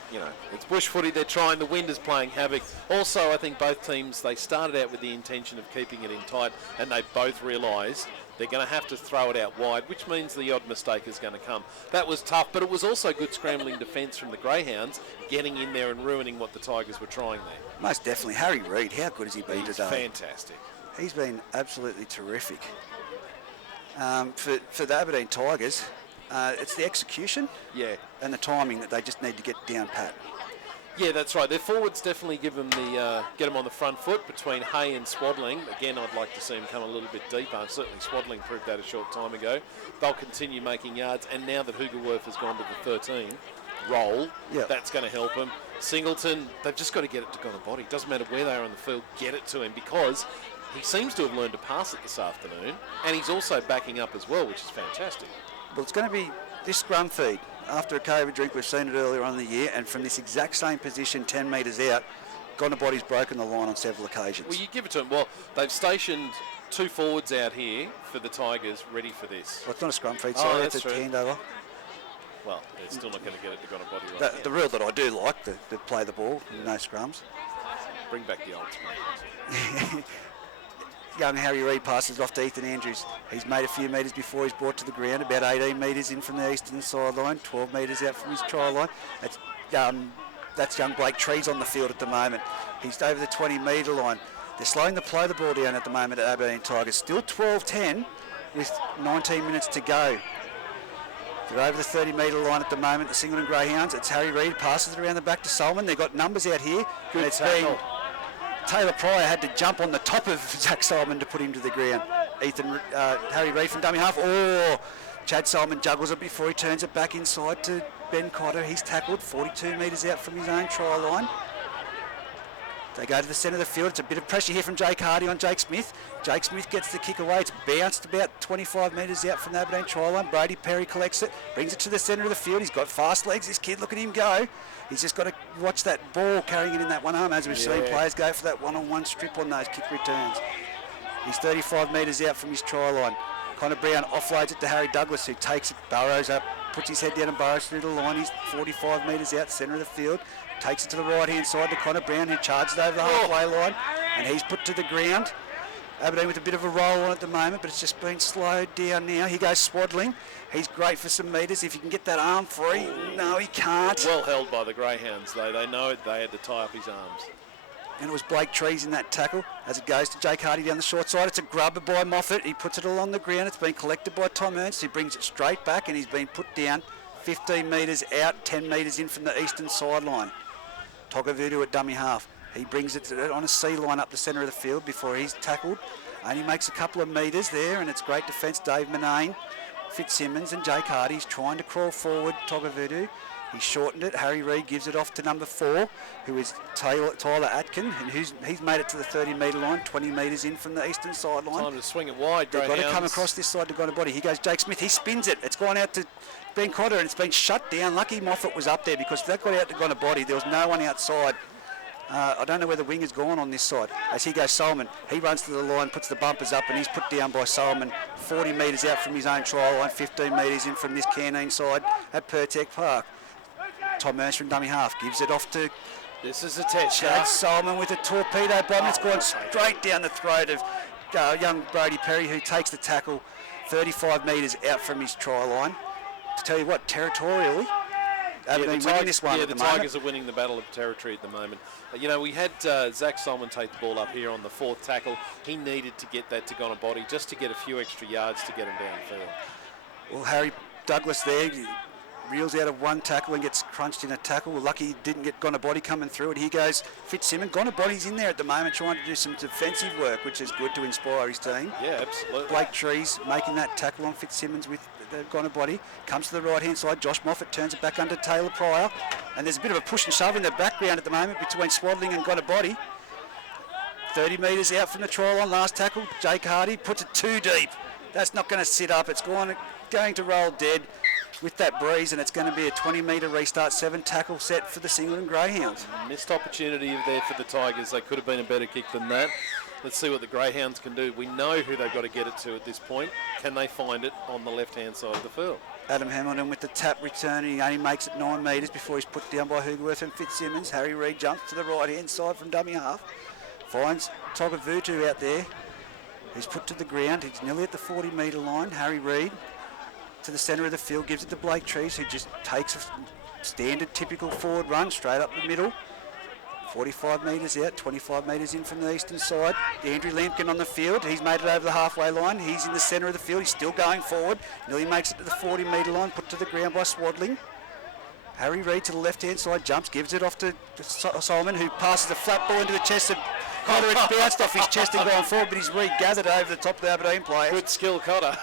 it's bush footy. They're trying. The wind is playing havoc. Also, I think both teams, they started out with the intention of keeping it in tight, and they both realised they're going to have to throw it out wide, which means the odd mistake is going to come. That was tough, but it was also good scrambling defence from the Greyhounds, getting in there and ruining what the Tigers were trying there. Most definitely. Harry Reid, how good has he been today? Fantastic. He's been absolutely terrific. For the Aberdeen Tigers, it's the execution and the timing that they just need to get down pat. Yeah, that's right. Their forwards definitely give them get them on the front foot between Hay and Swaddling. Again, I'd like to see them come a little bit deeper. Certainly Swaddling proved that a short time ago. They'll continue making yards, and now that Hoogerworth has gone to the 13 role, that's going to help them. Singleton, they've just got to get it to Gonabody. Doesn't matter where they are on the field, get it to him, because he seems to have learned to pass it this afternoon, and he's also backing up as well, which is fantastic. Well, it's going to be this scrum feed. After a COVID drink, we've seen it earlier on in the year, and from this exact same position, 10 metres out, Gonabody's broken the line on several occasions. Well, you give it to him. Well, they've stationed 2 forwards out here for the Tigers, ready for this. Well, it's not a scrum feed, sorry, it's a handover. Well, they're still not going to get it to Gonabody right now. The rule that I do like, to play the ball, no scrums. Bring back the old scrum. Young Harry Reid passes off to Ethan Andrews. He's made a few metres before he's brought to the ground, about 18 metres in from the eastern sideline, 12 metres out from his try line. That's young Blake Trees on the field at the moment. He's over the 20-metre line. They're slowing the ball down at the moment at Aberdeen Tigers. Still 12-10 with 19 minutes to go. They're over the 30-metre line at the moment, the Singleton Greyhounds. It's Harry Reid, passes it around the back to Solomon. They've got numbers out here. Good tackle. Taylor Pryor had to jump on the top of Zach Solomon to put him to the ground. Harry Reid from dummy half. Oh, Chad Solomon juggles it before he turns it back inside to Ben Cotter. He's tackled 42 metres out from his own try line. They go to the centre of the field. It's a bit of pressure here from Jake Hardy on Jake Smith. Jake Smith gets the kick away. It's bounced about 25 metres out from the Aberdeen try line. Brady Perry collects it, brings it to the centre of the field. He's got fast legs, this kid. Look at him go. He's just got to watch that ball carrying it in that one arm, as we've seen players go for that one-on-one strip on those kick returns. He's 35 metres out from his try line. Connor Brown offloads it to Harry Douglas, who takes it, burrows up, puts his head down and burrows through the line. He's 45 metres out, centre of the field. Takes it to the right-hand side to Connor Brown, who charges over the halfway line, and he's put to the ground. Aberdeen with a bit of a roll on at the moment, but it's just been slowed down now. He goes Swaddling. He's great for some metres. If he can get that arm free, no, he can't. Well held by the Greyhounds, though. They know they had to tie up his arms. And it was Blake Trees in that tackle as it goes to Jake Hardy down the short side. It's a grubber by Moffat. He puts it along the ground. It's been collected by Tom Ernst, who brings it straight back, and he's been put down 15 metres out, 10 metres in from the eastern sideline. Togavudu at dummy half. He brings it on a C line up the centre of the field before he's tackled. And he makes a couple of metres there, and it's great defence. Dave Manane, Fitzsimmons and Jake Hardy. He's trying to crawl forward, Togavudu. He's shortened it. Harry Reid gives it off to number 4, who is Tyler Atkin, and he's made it to the 30-metre line, 20 metres in from the eastern sideline. Time to swing it wide, They've got Greyhounds. to come across this side to go to body. He goes Jake Smith. He spins it. It's gone out to Ben Cotter, and it's been shut down. Lucky Moffat was up there, because if that got out to Gonna Body, there was no one outside. I don't know where the wing has gone on this side. As he goes Solomon, he runs to the line, puts the bumpers up, and he's put down by Solomon 40 metres out from his own try line, 15 metres in from this Canine side at Pertec Park. Tom Ernst from dummy half gives it off to This is a test. Chad Solomon with a torpedo bomb. It's gone straight down the throat of young Brady Perry, who takes the tackle 35 metres out from his try line. To tell you what, territorially, Aberdeen winning this one. Yeah, at the moment. Tigers are winning the battle of territory at the moment. You know, we had Zach Solomon take the ball up here on the 4th tackle. He needed to get that to Gonna Body just to get a few extra yards to get him downfield. Well, Harry Douglas there reels out of one tackle and gets crunched in a tackle. Well, lucky he didn't get Gonna Body coming through it. He goes Fitzsimmons. Gonna Body's in there at the moment trying to do some defensive work, which is good to inspire his team. Yeah, absolutely. Blake Trees making that tackle on Fitzsimmons with the Gonna Body. Comes to the right-hand side. Josh Moffat turns it back under Taylor Pryor. And there's a bit of a push and shove in the background at the moment between Swaddling and Gonna Body. 30 metres out from the try line. Last tackle, Jake Hardy puts it too deep. That's not going to sit up. It's going to roll dead with that breeze, and it's going to be a 20-metre restart, 7 tackle set for the Singleton Greyhounds. Missed opportunity there for the Tigers. They could have been a better kick than that. Let's see what the Greyhounds can do. We know who they've got to get it to at this point. Can they find it on the left-hand side of the field? Adam Hamilton with the tap return, and he only makes it 9 metres before he's put down by Hoogerworth and Fitzsimmons. Harry Reid jumps to the right-hand side from dummy half. Finds Togavutu out there. He's put to the ground. He's nearly at the 40-metre line. Harry Reid to the centre of the field, gives it to Blake Trees, who just takes a standard, typical forward run straight up the middle. 45 metres out, 25 metres in from the eastern side. Andrew Lampkin on the field. He's made it over the halfway line. He's in the centre of the field. He's still going forward. Nearly makes it to the 40-metre line, put to the ground by Swaddling. Harry Reid to the left-hand side, jumps, gives it off to Solomon, who passes a flat ball into the chest of Cotter. It's bounced off his chest and gone forward, but he's regathered over the top of the Aberdeen players. Good skill, Cotter.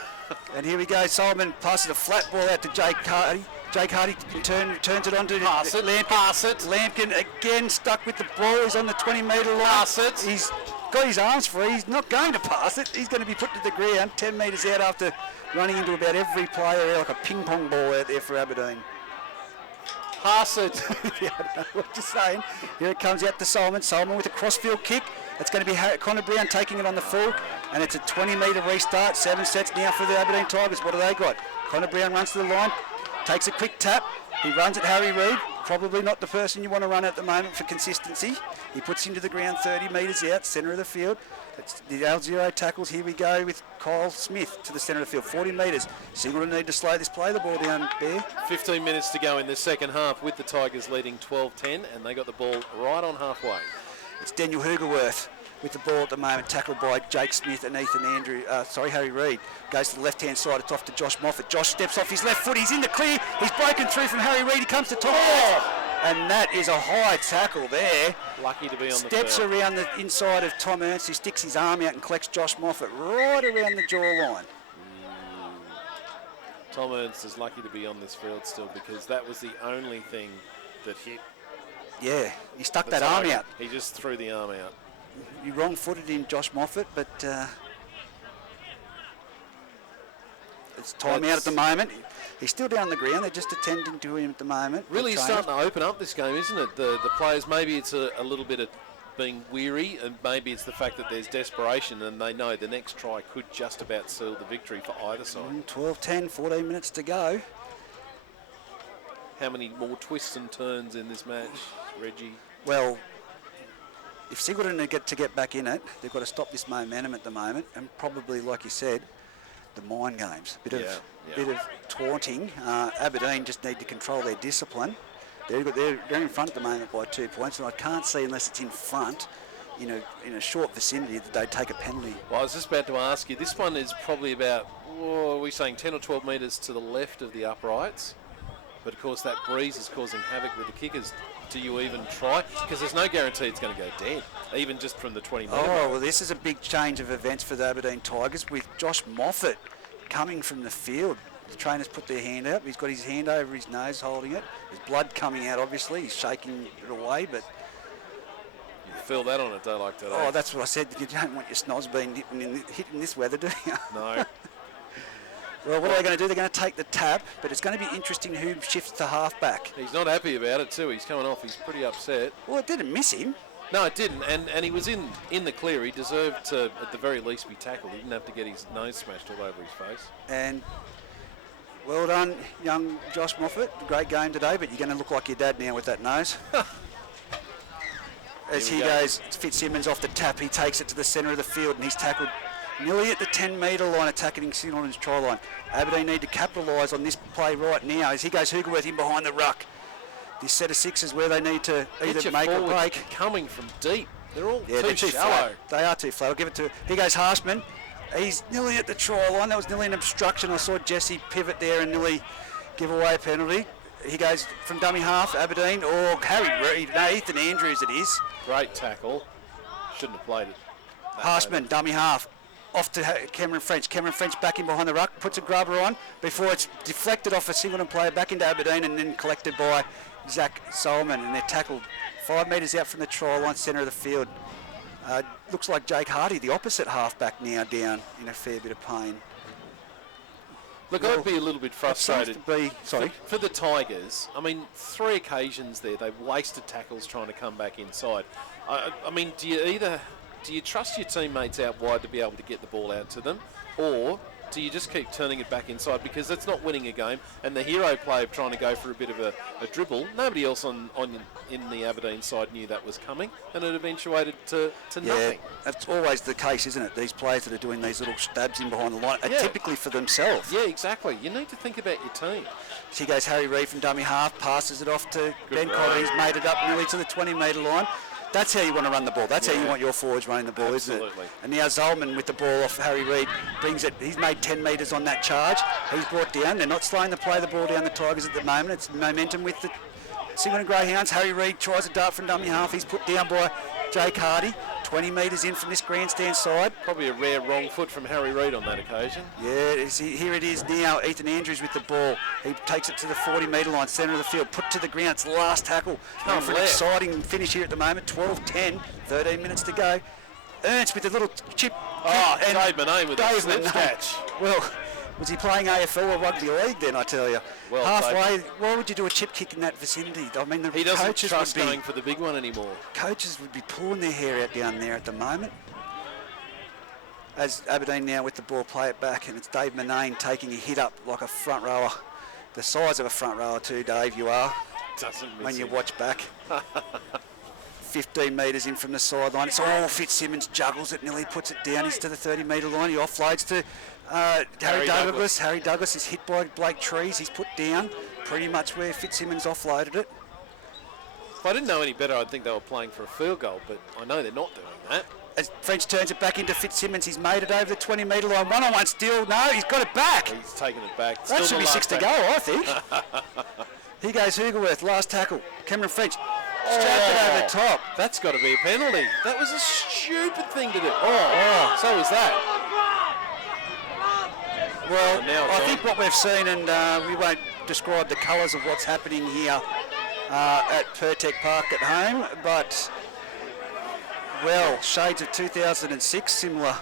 And here we go. Solomon passes a flat ball out to Jake Hardy. Jake Hardy turns it on to Lampkin. Pass it. Lampkin again stuck with the ball. He's on the 20-metre line. Pass it. He's got his arms free. He's not going to pass it. He's going to be put to the ground 10 metres out after running into about every player like a ping-pong ball out there for Aberdeen. Pass it. Yeah, I don't know what you're saying. Here it comes out to Solomon. Solomon with a crossfield kick. It's going to be Connor Brown taking it on the full, and it's a 20-metre restart. 7 sets now for the Aberdeen Tigers. What do they got? Connor Brown runs to the line, takes a quick tap. He runs at Harry Reid. Probably not the person you want to run at the moment for consistency. He puts him to the ground 30 metres out, centre of the field. It's the L0 tackles. Here we go with Kyle Smith to the centre of the field, 40 metres. Singleton need to slow this play the ball down there. 15 minutes to go in the second half with the Tigers leading 12-10, and they got the ball right on halfway. It's Daniel Hoogerworth with the ball at the moment, tackled by Jake Smith and Harry Reid. Goes to the left-hand side, it's off to Josh Moffat. Josh steps off his left foot, he's in the clear, he's broken through from Harry Reid, he comes to top. And that is a high tackle there. Lucky to be on the Steps field. around the inside of Tom Ernst, who sticks his arm out and collects Josh Moffat right around the jawline. Tom Ernst is lucky to be on this field still, because that was the only thing that hit Yeah, he stuck That's that arm right. out. He just threw the arm out. You wrong-footed in Josh Moffat, but it's time out at the moment. He's still down the ground. They're just attending to him at the moment. Really starting to open up this game, isn't it? The players, maybe it's a little bit of being weary, and maybe it's the fact that there's desperation and they know the next try could just about seal the victory for either side. 12-10, 14 minutes to go. How many more twists and turns in this match, Reggie? Well, if Singleton get back in it, they've got to stop this momentum at the moment, and probably, like you said, the mind games. Bit of taunting. Aberdeen just need to control their discipline. They're in front at the moment by 2 points, and I can't see, unless it's in front, in a short vicinity, that they take a penalty. Well, I was just about to ask you, this one is probably about, are we saying 10 or 12 metres to the left of the uprights? But of course that breeze is causing havoc with the kickers. Do you even try? Because there's no guarantee it's going to go dead, even just from the 20 metre. Oh, well, this is a big change of events for the Aberdeen Tigers, with Josh Moffat coming from the field. The trainers put their hand out. He's got his hand over his nose holding it. There's blood coming out, obviously. He's shaking it away, but... You feel that on a day like today. Oh, that's what I said. You don't want your snobs being hit in this weather, do you? No. Well, what are they going to do? They're going to take the tap, but it's going to be interesting who shifts to half-back. He's not happy about it too. He's coming off. He's pretty upset. Well, it didn't miss him. No, it didn't. And he was in the clear. He deserved to, at the very least, be tackled. He didn't have to get his nose smashed all over his face. And well done, young Josh Moffat. Great game today, but you're going to look like your dad now with that nose. As he goes, Fitzsimmons off the tap. He takes it to the centre of the field, and he's tackled nearly at the 10-metre line, attacking Singleton's try line. Aberdeen need to capitalise on this play right now as he goes Hoogerworth in behind the ruck. This set of sixes where they need to either make or break. Coming from deep. They're all they're too shallow. Flat. They are too flat. I'll give it to... Here goes Harshman. He's nearly at the try line. That was nearly an obstruction. I saw Jesse pivot there and nearly give away a penalty. He goes from dummy half, Aberdeen, or Harry Reid. No, Ethan Andrews it is. Great tackle. Shouldn't have played it. Harshman, dummy half. Off to Cameron French. Cameron French back in behind the ruck, puts a grubber on before it's deflected off a Singleton player back into Aberdeen and then collected by Zach Solomon, and they're tackled 5 metres out from the try line, centre of the field. Looks like Jake Hardy, the opposite halfback, now down in a fair bit of pain. Look, I'd be a little bit frustrated. For the Tigers, I mean, 3 occasions there, they've wasted tackles trying to come back inside. I mean, do you trust your teammates out wide to be able to get the ball out to them, or do you just keep turning it back inside? Because that's not winning a game, and the hero play of trying to go for a bit of a dribble, nobody else in the Aberdeen side knew that was coming, and it eventuated to nothing. That's always the case, isn't it? These players that are doing these little stabs in behind the line are typically for themselves. Yeah, exactly. You need to think about your team. So he goes Harry Reid from dummy half, passes it off to Ben Cotter. He's made it up nearly to the 20-metre line. That's how you want to run the ball. That's how you want your forwards running the ball, isn't it? And now Zolman with the ball off Harry Reid brings it. He's made 10 metres on that charge. He's brought down. They're not slowing the play the ball down the Tigers at the moment. It's momentum with the Singleton Greyhounds. Harry Reid tries a dart from dummy half. He's put down by Jake Hardy. 20 metres in from this grandstand side. Probably a rare wrong foot from Harry Reid on that occasion. Yeah, here it is now. Ethan Andrews with the ball. He takes it to the 40-metre line, centre of the field, put to the ground. It's the last tackle. Going for an exciting finish here at the moment. 12-10, 13 minutes to go. Ernst with a little chip. Oh, and Dave Manane with a snip catch. Well, was he playing AFL or rugby league then, I tell you? Well, halfway, why would you do a chip kick in that vicinity? I mean, he doesn't trust going for the big one anymore. Coaches would be pulling their hair out down there at the moment. As Aberdeen now with the ball play it back, and it's Dave Manane taking a hit up like a front rower. The size of a front rower too, Dave, you are. Doesn't miss when you him. Watch back. 15 metres in from the sideline. It's all Fitzsimmons juggles it, nearly puts it down. He's to the 30-metre line. He offloads to Harry Douglas. Harry Douglas is hit by Blake Trees. He's put down pretty much where Fitzsimmons offloaded it. If I didn't know any better, I'd think they were playing for a field goal, but I know they're not doing that. As French turns it back into Fitzsimmons, he's made it over the 20-metre line. One-on-one steal. No, he's got it back. He's taken it back. That should be 6 to go, I think. Here goes Hoogerworth, last tackle. Cameron French. Strapped it over the top. That's got to be a penalty. That was a stupid thing to do. So was that. Well, I think what we've seen, and we won't describe the colours of what's happening here, at Pertec Park at home, but, well, shades of 2006, similar.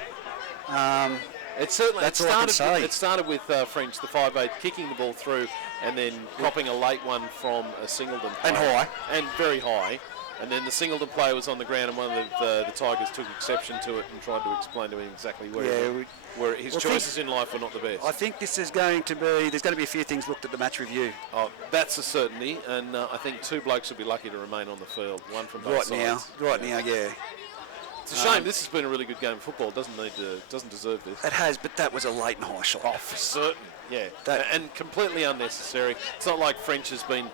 It certainly That's all I can say. It started with French, the 5'8", kicking the ball through and then copping a late one from a Singleton player. And high. And very high. And then the Singleton player was on the ground and one of the Tigers took exception to it and tried to explain to him exactly where his choices in life were not the best. I think this is going to be, there's going to be a few things looked at the match review. Oh, that's a certainty, and I think two blokes will be lucky to remain on the field, one from both sides. Right now, yeah. It's a shame. This has been a really good game of football. Doesn't deserve this. It has, but that was a late and high shot. Oh, for certain. Yeah, and completely unnecessary. It's not like French has been,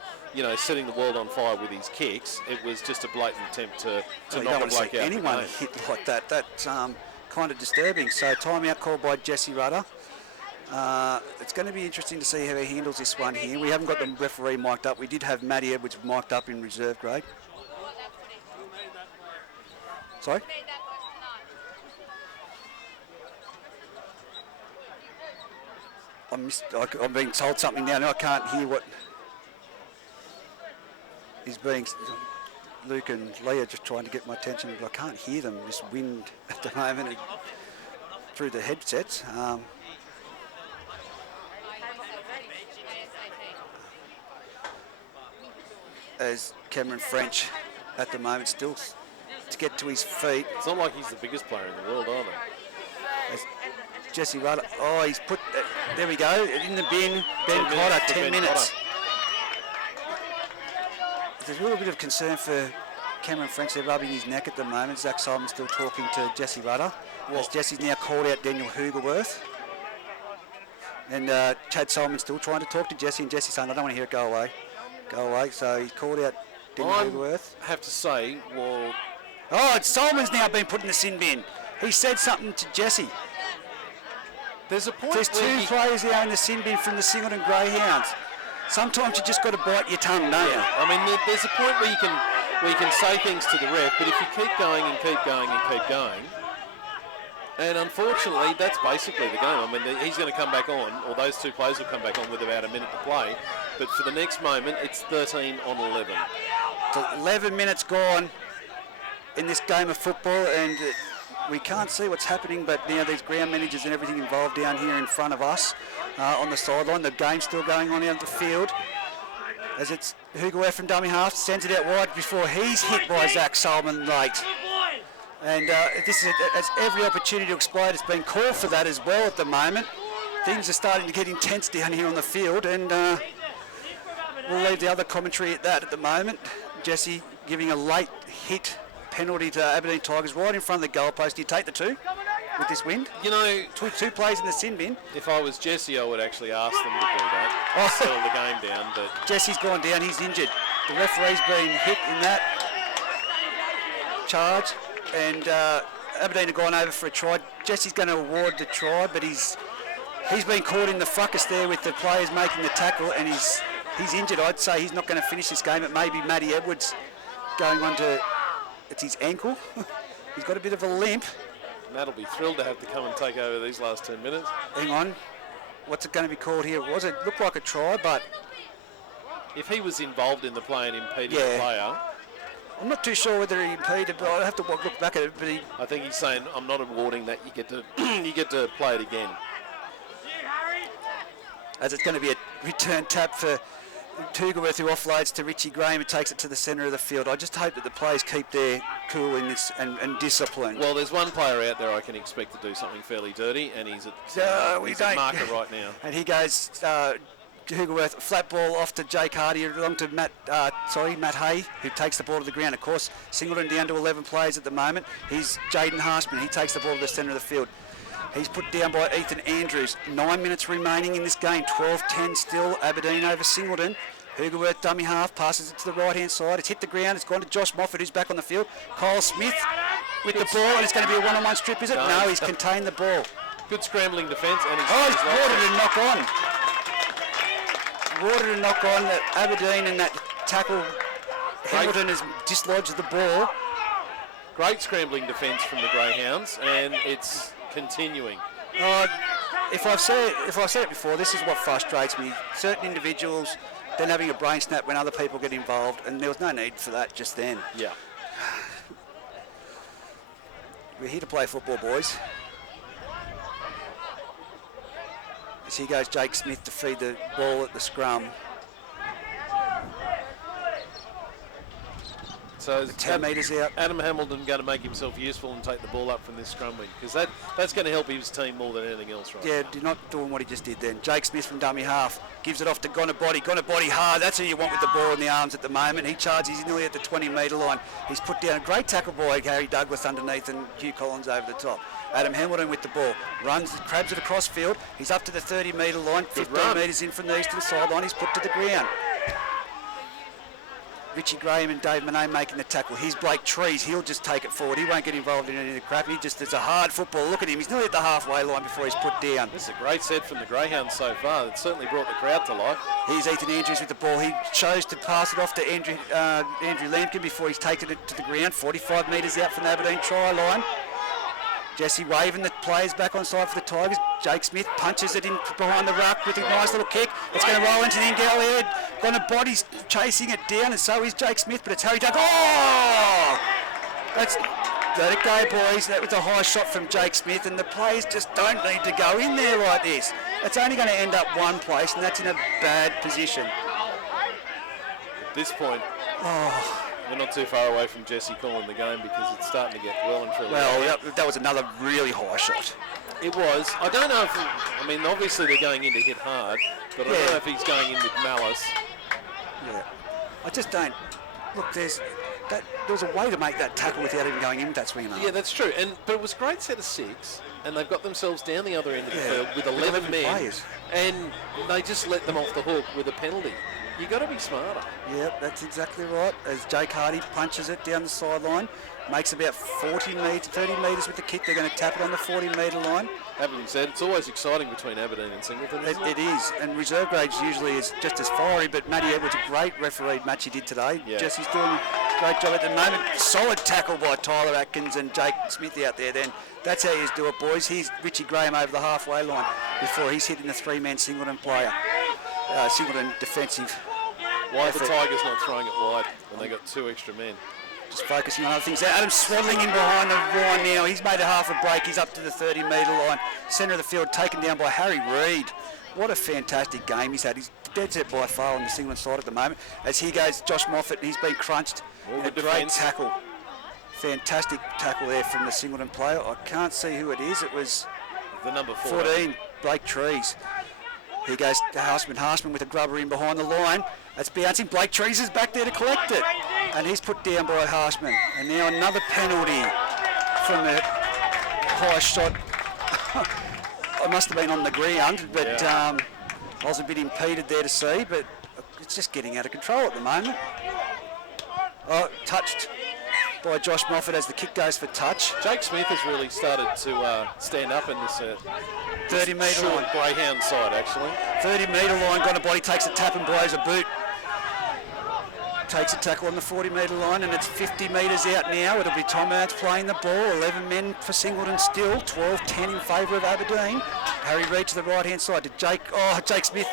setting the world on fire with his kicks. It was just a blatant attempt to knock a bloke out. Anyone hit like that. That's kind of disturbing. So timeout called by Jesse Rudder. It's going to be interesting to see how he handles this one here. We haven't got the referee mic'd up. We did have Matty Edwards mic'd up in reserve grade. Sorry? I'm being told something now. I can't hear what is being... Luke and Leah just trying to get my attention, but I can't hear them. This wind at the moment through the headsets. As Cameron French at the moment still to get to his feet. It's not like he's the biggest player in the world, either. As Jesse Rudder, he's put, there we go, in the bin, Ben Cotter, 10 minutes. There's a little bit of concern for Cameron French. They're rubbing his neck at the moment. Zach Simon's still talking to Jesse Rudder. As Jesse's now called out Daniel Hugerworth. And Chad Simon's still trying to talk to Jesse, and Jesse's saying, I don't want to hear it, go away. Go away. So he's called out Daniel Hugerworth. I have to say, well... Simon's now been put in the sin bin. He said something to Jesse. There's a point. There's two players there in the sin bin from the Singleton Greyhounds. Sometimes you just got to bite your tongue, don't you? I mean, there's a point where you can say things to the ref, but if you keep going and keep going and keep going, and unfortunately, that's basically the game. I mean, he's going to come back on, or those two players will come back on with about a minute to play. But for the next moment, it's 13 on 11. So 11 minutes gone in this game of football, and we can't see what's happening, but now there's ground managers and everything involved down here in front of us on the sideline. The game's still going on out the field. As it's Hugerworth from dummy half, sends it out wide before he's hit by Zach Solomon late. And this has every opportunity to explode. It's been called for that as well at the moment. Things are starting to get intense down here on the field, and we'll leave the other commentary at that at the moment. Jesse giving a late hit penalty to Aberdeen Tigers right in front of the goalpost. Do you take the two with this wind? Two plays in the sin bin. If I was Jesse, I would actually ask them to do that. Settle the game down. But Jesse's gone down. He's injured. The referee's been hit in that charge, and Aberdeen have gone over for a try. Jesse's going to award the try, but he's been caught in the fracas there with the players making the tackle, and he's injured. I'd say he's not going to finish this game. It may be Matty Edwards going on to... It's his ankle. He's got a bit of a limp. Matt'll be thrilled to have to come and take over these last 10 minutes. Hang on. What's it going to be called here? It looked like a try, but... If he was involved in the play and impeding the player... I'm not too sure whether he impeded, but I'll have to look back at it. But I think he's saying, I'm not awarding that. You get to you get to play it again. As it's going to be a return tap for Hugerworth, who offloads to Richie Graham, who takes it to the centre of the field. I just hope that the players keep their cool in this and discipline. Well, there's one player out there I can expect to do something fairly dirty, and he's at marker right now. And he goes, Hugerworth, flat ball off to Jake Hardy, along to Matt Hay, who takes the ball to the ground. Of course, Singleton down to 11 players at the moment. He's Jaden Harshman. He takes the ball to the centre of the field. He's put down by Ethan Andrews. 9 minutes remaining in this game. 12-10 still. Aberdeen over Singleton. Hugerworth, dummy half, passes it to the right-hand side. It's hit the ground. It's gone to Josh Moffat, who's back on the field. Kyle Smith with the ball, and it's going to be a one-on-one strip, is it? No, he's contained the ball. Good scrambling defence. And he's watered a knock on. Watered a knock on that Aberdeen, and that tackle. Hamilton has dislodged the ball. Great scrambling defence from the Greyhounds, and it's continuing. If I've said it before, this is what frustrates me. Certain individuals then having a brain snap when other people get involved, and there was no need for that just then. Yeah. We're here to play football, boys. As here goes Jake Smith to feed the ball at the scrum. So 10 metres out. Adam Hamilton going to make himself useful and take the ball up from this scrum wing, because that's going to help his team more than anything else, right? Yeah, not doing what he just did then. Jake Smith from dummy half gives it off to Gonabody. Gonabody hard. That's who you want with the ball in the arms at the moment. He charges. He's nearly at the 20-metre line. He's put down a great tackle by Harry Douglas underneath and Hugh Collins over the top. Adam Hamilton with the ball. Runs, crabs it across field. He's up to the 30-metre line. 15 metres in from the eastern sideline. He's put to the ground. Richie Graham and Dave Monet making the tackle. Here's Blake Trees. He'll just take it forward. He won't get involved in any of the crap. He just does a hard football. Look at him. He's nearly at the halfway line before he's put down. This is a great set from the Greyhounds so far. It certainly brought the crowd to life. Here's Ethan Andrews with the ball. He chose to pass it off to Andrew Lampkin before he's taken it to the ground. 45 metres out from the Aberdeen try line. Jesse waving the players back on side for the Tigers. Jake Smith punches it in behind the ruck with a nice little kick. It's going to roll into the in-goal area. Body's chasing it down, and so is Jake Smith, but it's Harry Douglas. Oh! Let it go, boys. That was a high shot from Jake Smith, and the players just don't need to go in there like this. It's only going to end up one place, and that's in a bad position. At this point, we're not too far away from Jesse calling the game, because it's starting to get well and truly. Well, that was another really high shot. It was. I don't know if, obviously they're going in to hit hard, but I don't know if he's going in with malice. Yeah. I just don't. Look, there was a way to make that tackle without even going in with that swinging arm. Yeah, that's true. But it was a great set of 6, and they've got themselves down the other end of the field with 11 men, players. And they just let them off the hook with a penalty. You got to be smarter. Yep, that's exactly right. As Jake Hardy punches it down the sideline, makes about 30 metres with the kick. They're going to tap it on the 40-metre line. Having said, it's always exciting between Aberdeen and Singleton, isn't it? It is, and reserve grades usually is just as fiery, but Matty Edwards, a great refereed match he did today. Yeah. Jesse's doing a great job at the moment. Solid tackle by Tyler Atkins and Jake Smith out there then. That's how you do it, boys. Here's Richie Graham over the halfway line before he's hitting the 3-man Singleton player. Singleton defensive. Why are the Tigers not throwing it wide when they got 2 extra men? Just focusing on other things. Adam's swaddling in behind the line now. He's made a half a break. He's up to the 30-metre line. Centre of the field taken down by Harry Reid. What a fantastic game he's had. He's dead set by far on the Singleton side at the moment. As here goes Josh Moffat, he's been crunched. A great tackle. Fantastic tackle there from the Singleton player. I can't see who it is. It was the number 14, Blake Trees. Here goes Harsman. Harsman with a grubber in behind the line. That's bouncing. Blake Trees is back there to collect it. And he's put down by Harsman. And now another penalty from the high shot. I must have been on the ground, but I was a bit impeded there to see, but it's just getting out of control at the moment. Touched by Josh Moffat as the kick goes for touch. Jake Smith has really started to stand up in this 30-metre line. Greyhound side, actually. 30-metre line, Gonabody takes a tap and blows a boot. Takes a tackle on the 40-metre line, and it's 50 metres out now. It'll be Tom Ernst playing the ball. 11 men for Singleton still. 12-10 in favour of Aberdeen. Harry Reid to the right-hand side to Jake. Jake Smith.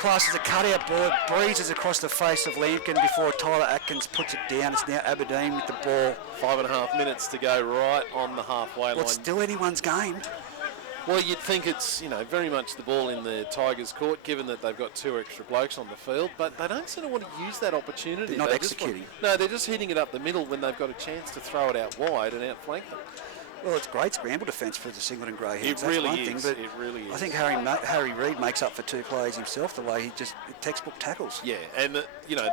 Passes a cutout ball. It breezes across the face of Lampkin before Tyler Atkins puts it down. It's now Aberdeen with the ball. 5.5 minutes to go right on the halfway line. It's still anyone's game. Well, you'd think it's, very much the ball in the Tigers' court, given that they've got 2 extra blokes on the field, but they don't sort of want to use that opportunity. They're not executing. No, they're just hitting it up the middle when they've got a chance to throw it out wide and outflank them. Well, it's great scramble defence for the Singleton Greyhounds. It really is. It really is. I think Harry Reid makes up for 2 players himself, the way he just textbook tackles. Yeah, and the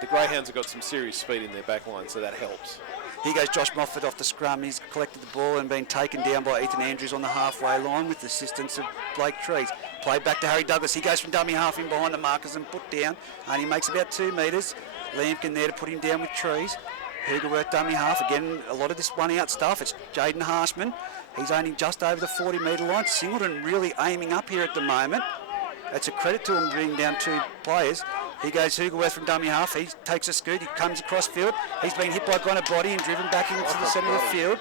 Greyhounds have got some serious speed in their back line, so that helps. Here goes Josh Moffat off the scrum. He's collected the ball and been taken down by Ethan Andrews on the halfway line with the assistance of Blake Trees. Played back to Harry Douglas. He goes from dummy half in behind the markers and put down. And he makes about 2 metres. Lampkin there to put him down with Trees. Hugerworth dummy half. Again, a lot of this one-out stuff. It's Jaden Harsman. He's only just over the 40-metre line. Singleton really aiming up here at the moment. That's a credit to him bringing down 2 players. He goes Hugerworth from dummy half. He takes a scoot. He comes across field. He's been hit by Gonabody and driven back into the centre of the field.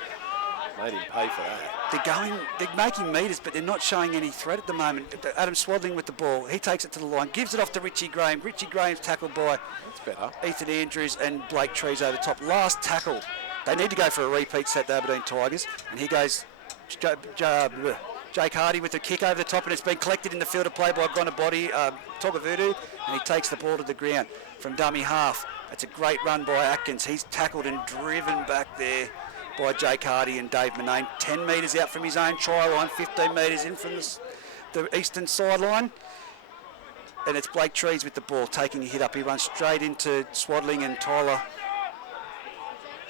Made him pay for that. They're making metres, but they're not showing any threat at the moment. Adam Swadling with the ball. He takes it to the line, gives it off to Richie Graham. Richie Graham's tackled by That's better. Ethan Andrews and Blake Trees over the top. Last tackle. They need to go for a repeat set, the Aberdeen Tigers. And here goes Jake Hardy with the kick over the top, and it's been collected in the field of play by Gonabody, Togavudu, and he takes the ball to the ground from dummy half. It's a great run by Atkins. He's tackled and driven back there by Jake Hardy and Dave Manane. 10 metres out from his own try line, 15 metres in from the eastern sideline. And it's Blake Trees with the ball, taking a hit up. He runs straight into Swadling and Tyler.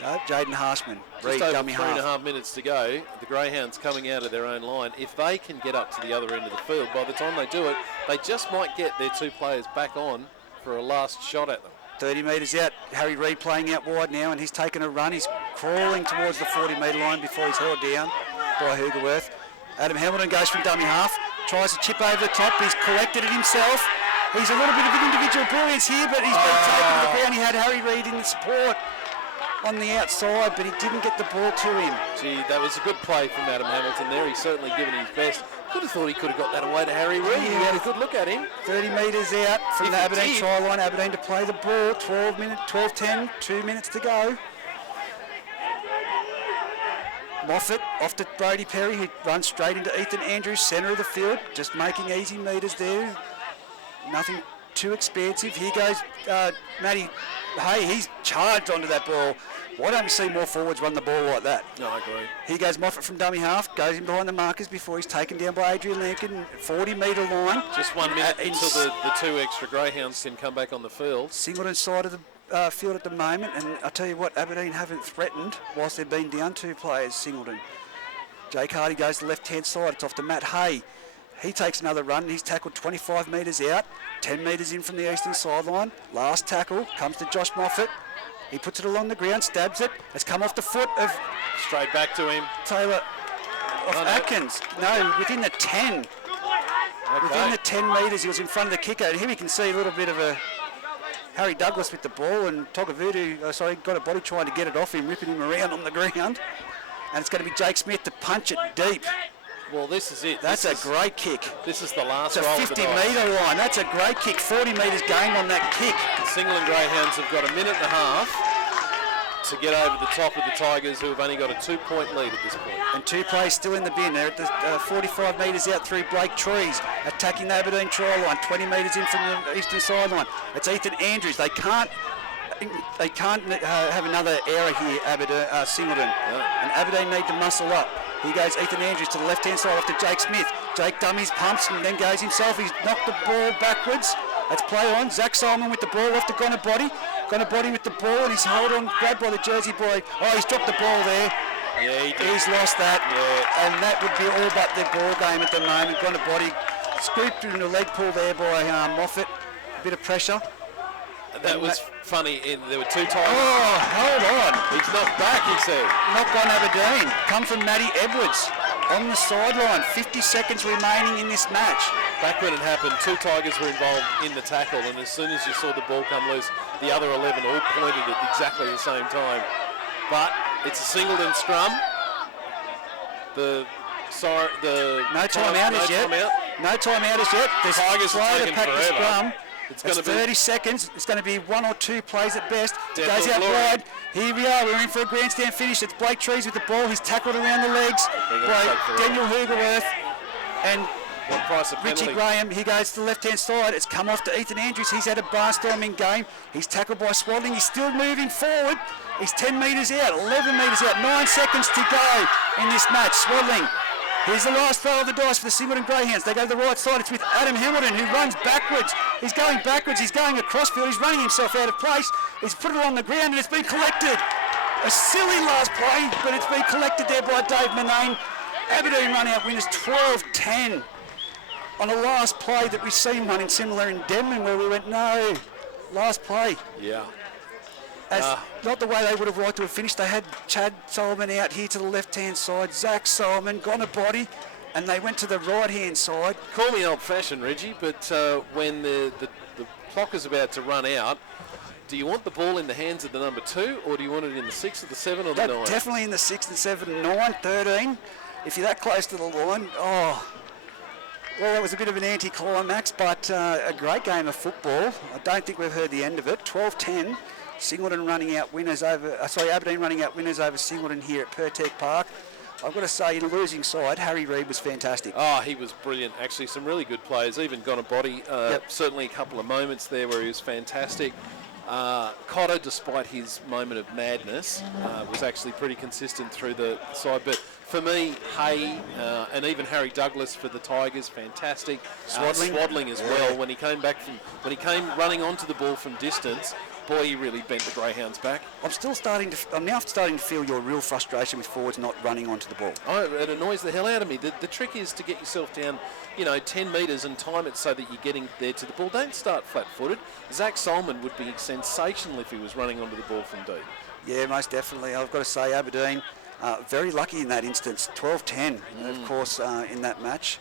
No, Jaden Harshman. Just over 3.5 minutes to go. The Greyhounds coming out of their own line. If they can get up to the other end of the field, by the time they do it, they just might get their two players back on for a last shot at them. 30 metres out. Harry Reid playing out wide now, and he's taken a run. He's crawling towards the 40-metre line before he's held down by Hoogerworth. Adam Hamilton goes from dummy half, tries to chip over the top. He's collected it himself. He's a little bit of individual brilliance here, but he's been taken to the ground. He had Harry Reid in the support on the outside, but he didn't get the ball to him. Gee, that was a good play from Adam Hamilton there. He's certainly given his best. Could have thought he could have got that away to Harry Reid. He had a good look at him. 30 metres out from the Aberdeen try line. Aberdeen to play the ball. 12-10, 2 minutes to go. Moffat off to Brody Perry. He runs straight into Ethan Andrews, centre of the field, just making easy metres there. Nothing too expansive. Here goes Matty Hay. He's charged onto that ball. Why don't we see more forwards run the ball like that? No, I agree. Here goes Moffat from dummy half, goes in behind the markers before he's taken down by Adrian Lincoln. 40-metre line. Just 1 minute until the two extra Greyhounds can come back on the field. Singleton side of the field at the moment, and I tell you what, Aberdeen haven't threatened whilst they've been down two players, Singleton. Jake Hardy goes to the left-hand side. It's off to Matt Hay. He takes another run. He's tackled 25 metres out, 10 metres in from the eastern sideline. Last tackle comes to Josh Moffat. He puts it along the ground, stabs it. It's come off the foot of... Straight back to him. Taylor Atkins. No, within the 10. Okay. Within the 10 metres, he was in front of the kicker. And here we can see a little bit of a Harry Douglas with the ball, and Togavudu, Gonabody trying to get it off him, ripping him around on the ground. And it's going to be Jake Smith to punch it deep. Well, this is it. That's a great kick. This is the last roll. It's a 50-metre line. That's a great kick. 40 metres gained on that kick. The Singleton Greyhounds have got a minute and a half to get over the top of the Tigers, who have only got a 2-point lead at this point. And two plays still in the bin. They're at the 45 metres out through Blake Trees, attacking the Aberdeen try line. 20 metres in from the eastern sideline. It's Ethan Andrews. They can't have another error here, Singleton. Yeah. And Aberdeen need to muscle up. Here goes Ethan Andrews to the left-hand side off to Jake Smith. Jake dummies, pumps, and then goes himself. He's knocked the ball backwards. Let's play on. Zach Solomon with the ball off to Gonabody. Gonabody with the ball, and he's held on, grabbed by the Jersey boy. Oh, he's dropped the ball there. Yeah, he did. He's lost that. Yeah. And that would be all but the ball game at the moment. Gonabody scooped in a leg pull there by Moffat. A bit of pressure. That was funny. There were two times. Oh, hold on. He's knocked back, he said. Knocked on Aberdeen. Come from Matty Edwards on the sideline. 50 seconds remaining in this match. Back when it happened, two Tigers were involved in the tackle, and as soon as you saw the ball come loose, the other 11 all pointed at exactly the same time. But it's a Singleton scrum. No time out as yet. The Tigers are taking forever. Scrum. It's 30 seconds. It's going to be one or two plays at best. Goes out wide. Here we are. We're in for a grandstand finish. It's Blake Trees with the ball. He's tackled around the legs by Daniel Hoogerworth and Richie Graham. He goes to the left-hand side. It's come off to Ethan Andrews. He's had a barnstorming game. He's tackled by Swadling. He's still moving forward. He's 10 metres out, 11 metres out, 9 seconds to go in this match. Swadling. Here's the last throw of the dice for the Singleton Greyhounds. They go to the right side. It's with Adam Hamilton, who runs backwards. He's going backwards. He's going across field. He's running himself out of place. He's put it on the ground, and it's been collected. A silly last play, but it's been collected there by Dave Manane. Aberdeen run out winners 12-10 on a last play that we've seen one in similar in Denman, where we went, no, last play. Yeah. Not the way they would have liked to have finished. They had Chad Solomon out here to the left-hand side, Zach Solomon, Gonabody, and they went to the right-hand side. Call me old-fashioned, Reggie, but when the clock is about to run out, Do you want the ball in the hands of the number 2, or do you want it in the 6 or the 7 or the 9? Definitely in the 6 and 7, 9, 13. If you're that close to the line, well, that was a bit of an anti-climax, but a great game of football. I don't think we've heard the end of it. 12-10, Singleton running out winners over, Aberdeen running out winners over Singleton here at Pertec Park. I've got to say, in a losing side, Harry Reid was fantastic. Oh, he was brilliant. Actually, some really good players. Even Gonabody, certainly a couple of moments there where he was fantastic. Cotter, despite his moment of madness, was actually pretty consistent through the side. But for me, Hay and even Harry Douglas for the Tigers, fantastic. Swaddling as well. When he came running onto the ball from distance, boy, he really bent the Greyhounds back. I'm now starting to feel your real frustration with forwards not running onto the ball. Oh, it annoys the hell out of me. The trick is to get yourself down, 10 metres and time it so that you're getting there to the ball. Don't start flat-footed. Zach Solomon would be sensational if he was running onto the ball from deep. Yeah, most definitely. I've got to say, Aberdeen, very lucky in that instance. 12-10, of course, in that match.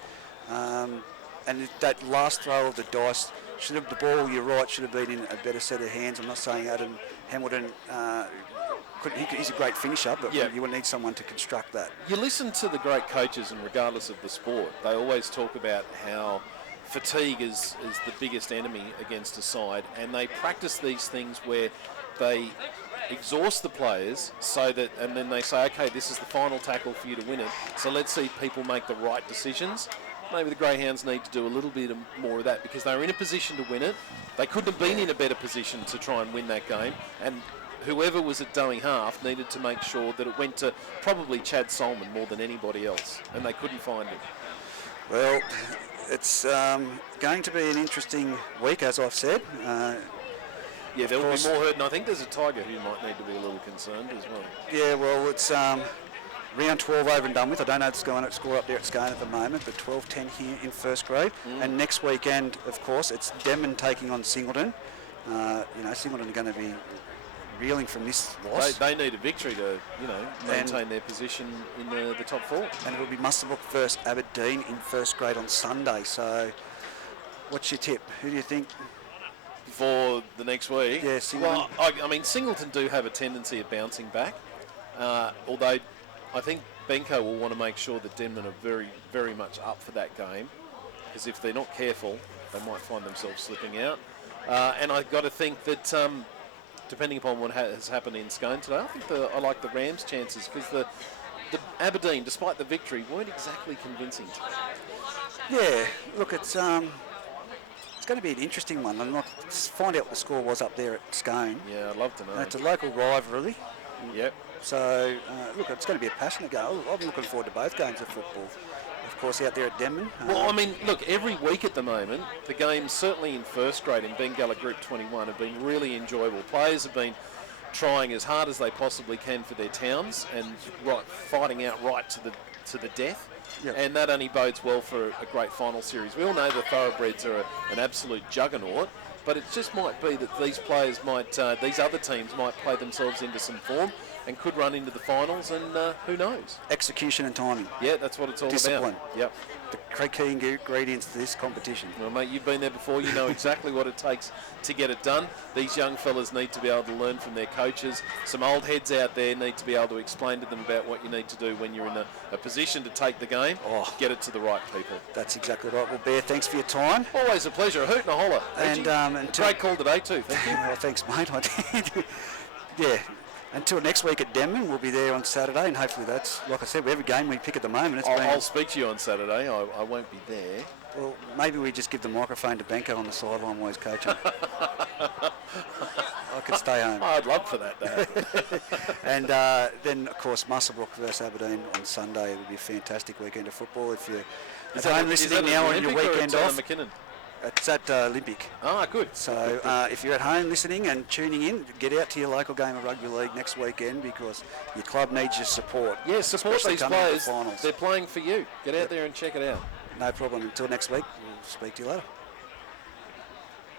And that last throw of the dice, the ball, you're right, should have been in a better set of hands. I'm not saying Adam Hamilton, he's a great finisher, but you would need someone to construct that. You listen to the great coaches, and regardless of the sport, they always talk about how fatigue is the biggest enemy against a side, and they practice these things where they exhaust the players and then they say, okay, this is the final tackle for you to win it, so let's see people make the right decisions. Maybe the Greyhounds need to do a little bit more of that because they were in a position to win it. They couldn't have been in a better position to try and win that game. And whoever was at dummy half needed to make sure that it went to probably Chad Solomon more than anybody else. And they couldn't find him. Well, it's going to be an interesting week, as I've said. Yeah, there will be more hurt. And I think there's a Tiger who might need to be a little concerned as well. Yeah, well, it's... round 12 over and done with. I don't know the score up there at Scone at the moment, but 12-10 here in first grade. And next weekend, of course, it's Denman taking on Singleton. Singleton are going to be reeling from this loss. They need a victory to, maintain their position in the top 4. And it'll be Muswellbrook versus Aberdeen in first grade on Sunday. So, what's your tip? Who do you think? For the next week? Yeah, Singleton. Well, Singleton do have a tendency of bouncing back, although I think Benko will want to make sure that Denman are very, very much up for that game, because if they're not careful, they might find themselves slipping out. And I've got to think that, depending upon what has happened in Scone today, I think I like the Rams' chances, because the Aberdeen, despite the victory, weren't exactly convincing today. Yeah, look, it's going to be an interesting one. I'm not find out what the score was up there at Scone. Yeah, I'd love to know. It's a local rivalry. Yep. So, it's going to be a passionate game. I'm looking forward to both games of football. Of course, out there at Denman. Every week at the moment, the games, certainly in first grade in Bengala Group 21, have been really enjoyable. Players have been trying as hard as they possibly can for their towns and fighting out right to the death. Yep. And that only bodes well for a great final series. We all know the Thoroughbreds are an absolute juggernaut, but it just might be that these players these other teams might play themselves into some form and could run into the finals, and who knows? Execution and timing. Yeah, that's what it's all Discipline. about. Yep. The key ingredients to this competition. Well, mate, you've been there before. You know exactly what it takes to get it done. These young fellas need to be able to learn from their coaches. Some old heads out there need to be able to explain to them about what you need to do when you're in a position to take the game. Get it to the right people. That's exactly right. Well, Bear, thanks for your time. Always a pleasure. A hoot and a holler. And great call today too. Thank you. Well, thanks, mate. I did. Yeah. Until next week at Denman, we'll be there on Saturday, and hopefully that's, like I said, every game we pick at the moment. I'll speak to you on Saturday. I won't be there. Well, maybe we just give the microphone to Benko on the sideline while he's coaching. I could stay home. I'd love for that to happen. And then, of course, Muswellbrook versus Aberdeen on Sunday. It'll be a fantastic weekend of football. If you're at home listening now on your weekend off. McKinnon? It's at Olympic. Good. So if you're at home listening and tuning in, get out to your local game of rugby league next weekend, because your club needs your support. Yeah, support these players. They're playing for you. Get out there and check it out. No problem. Until next week, we'll speak to you later.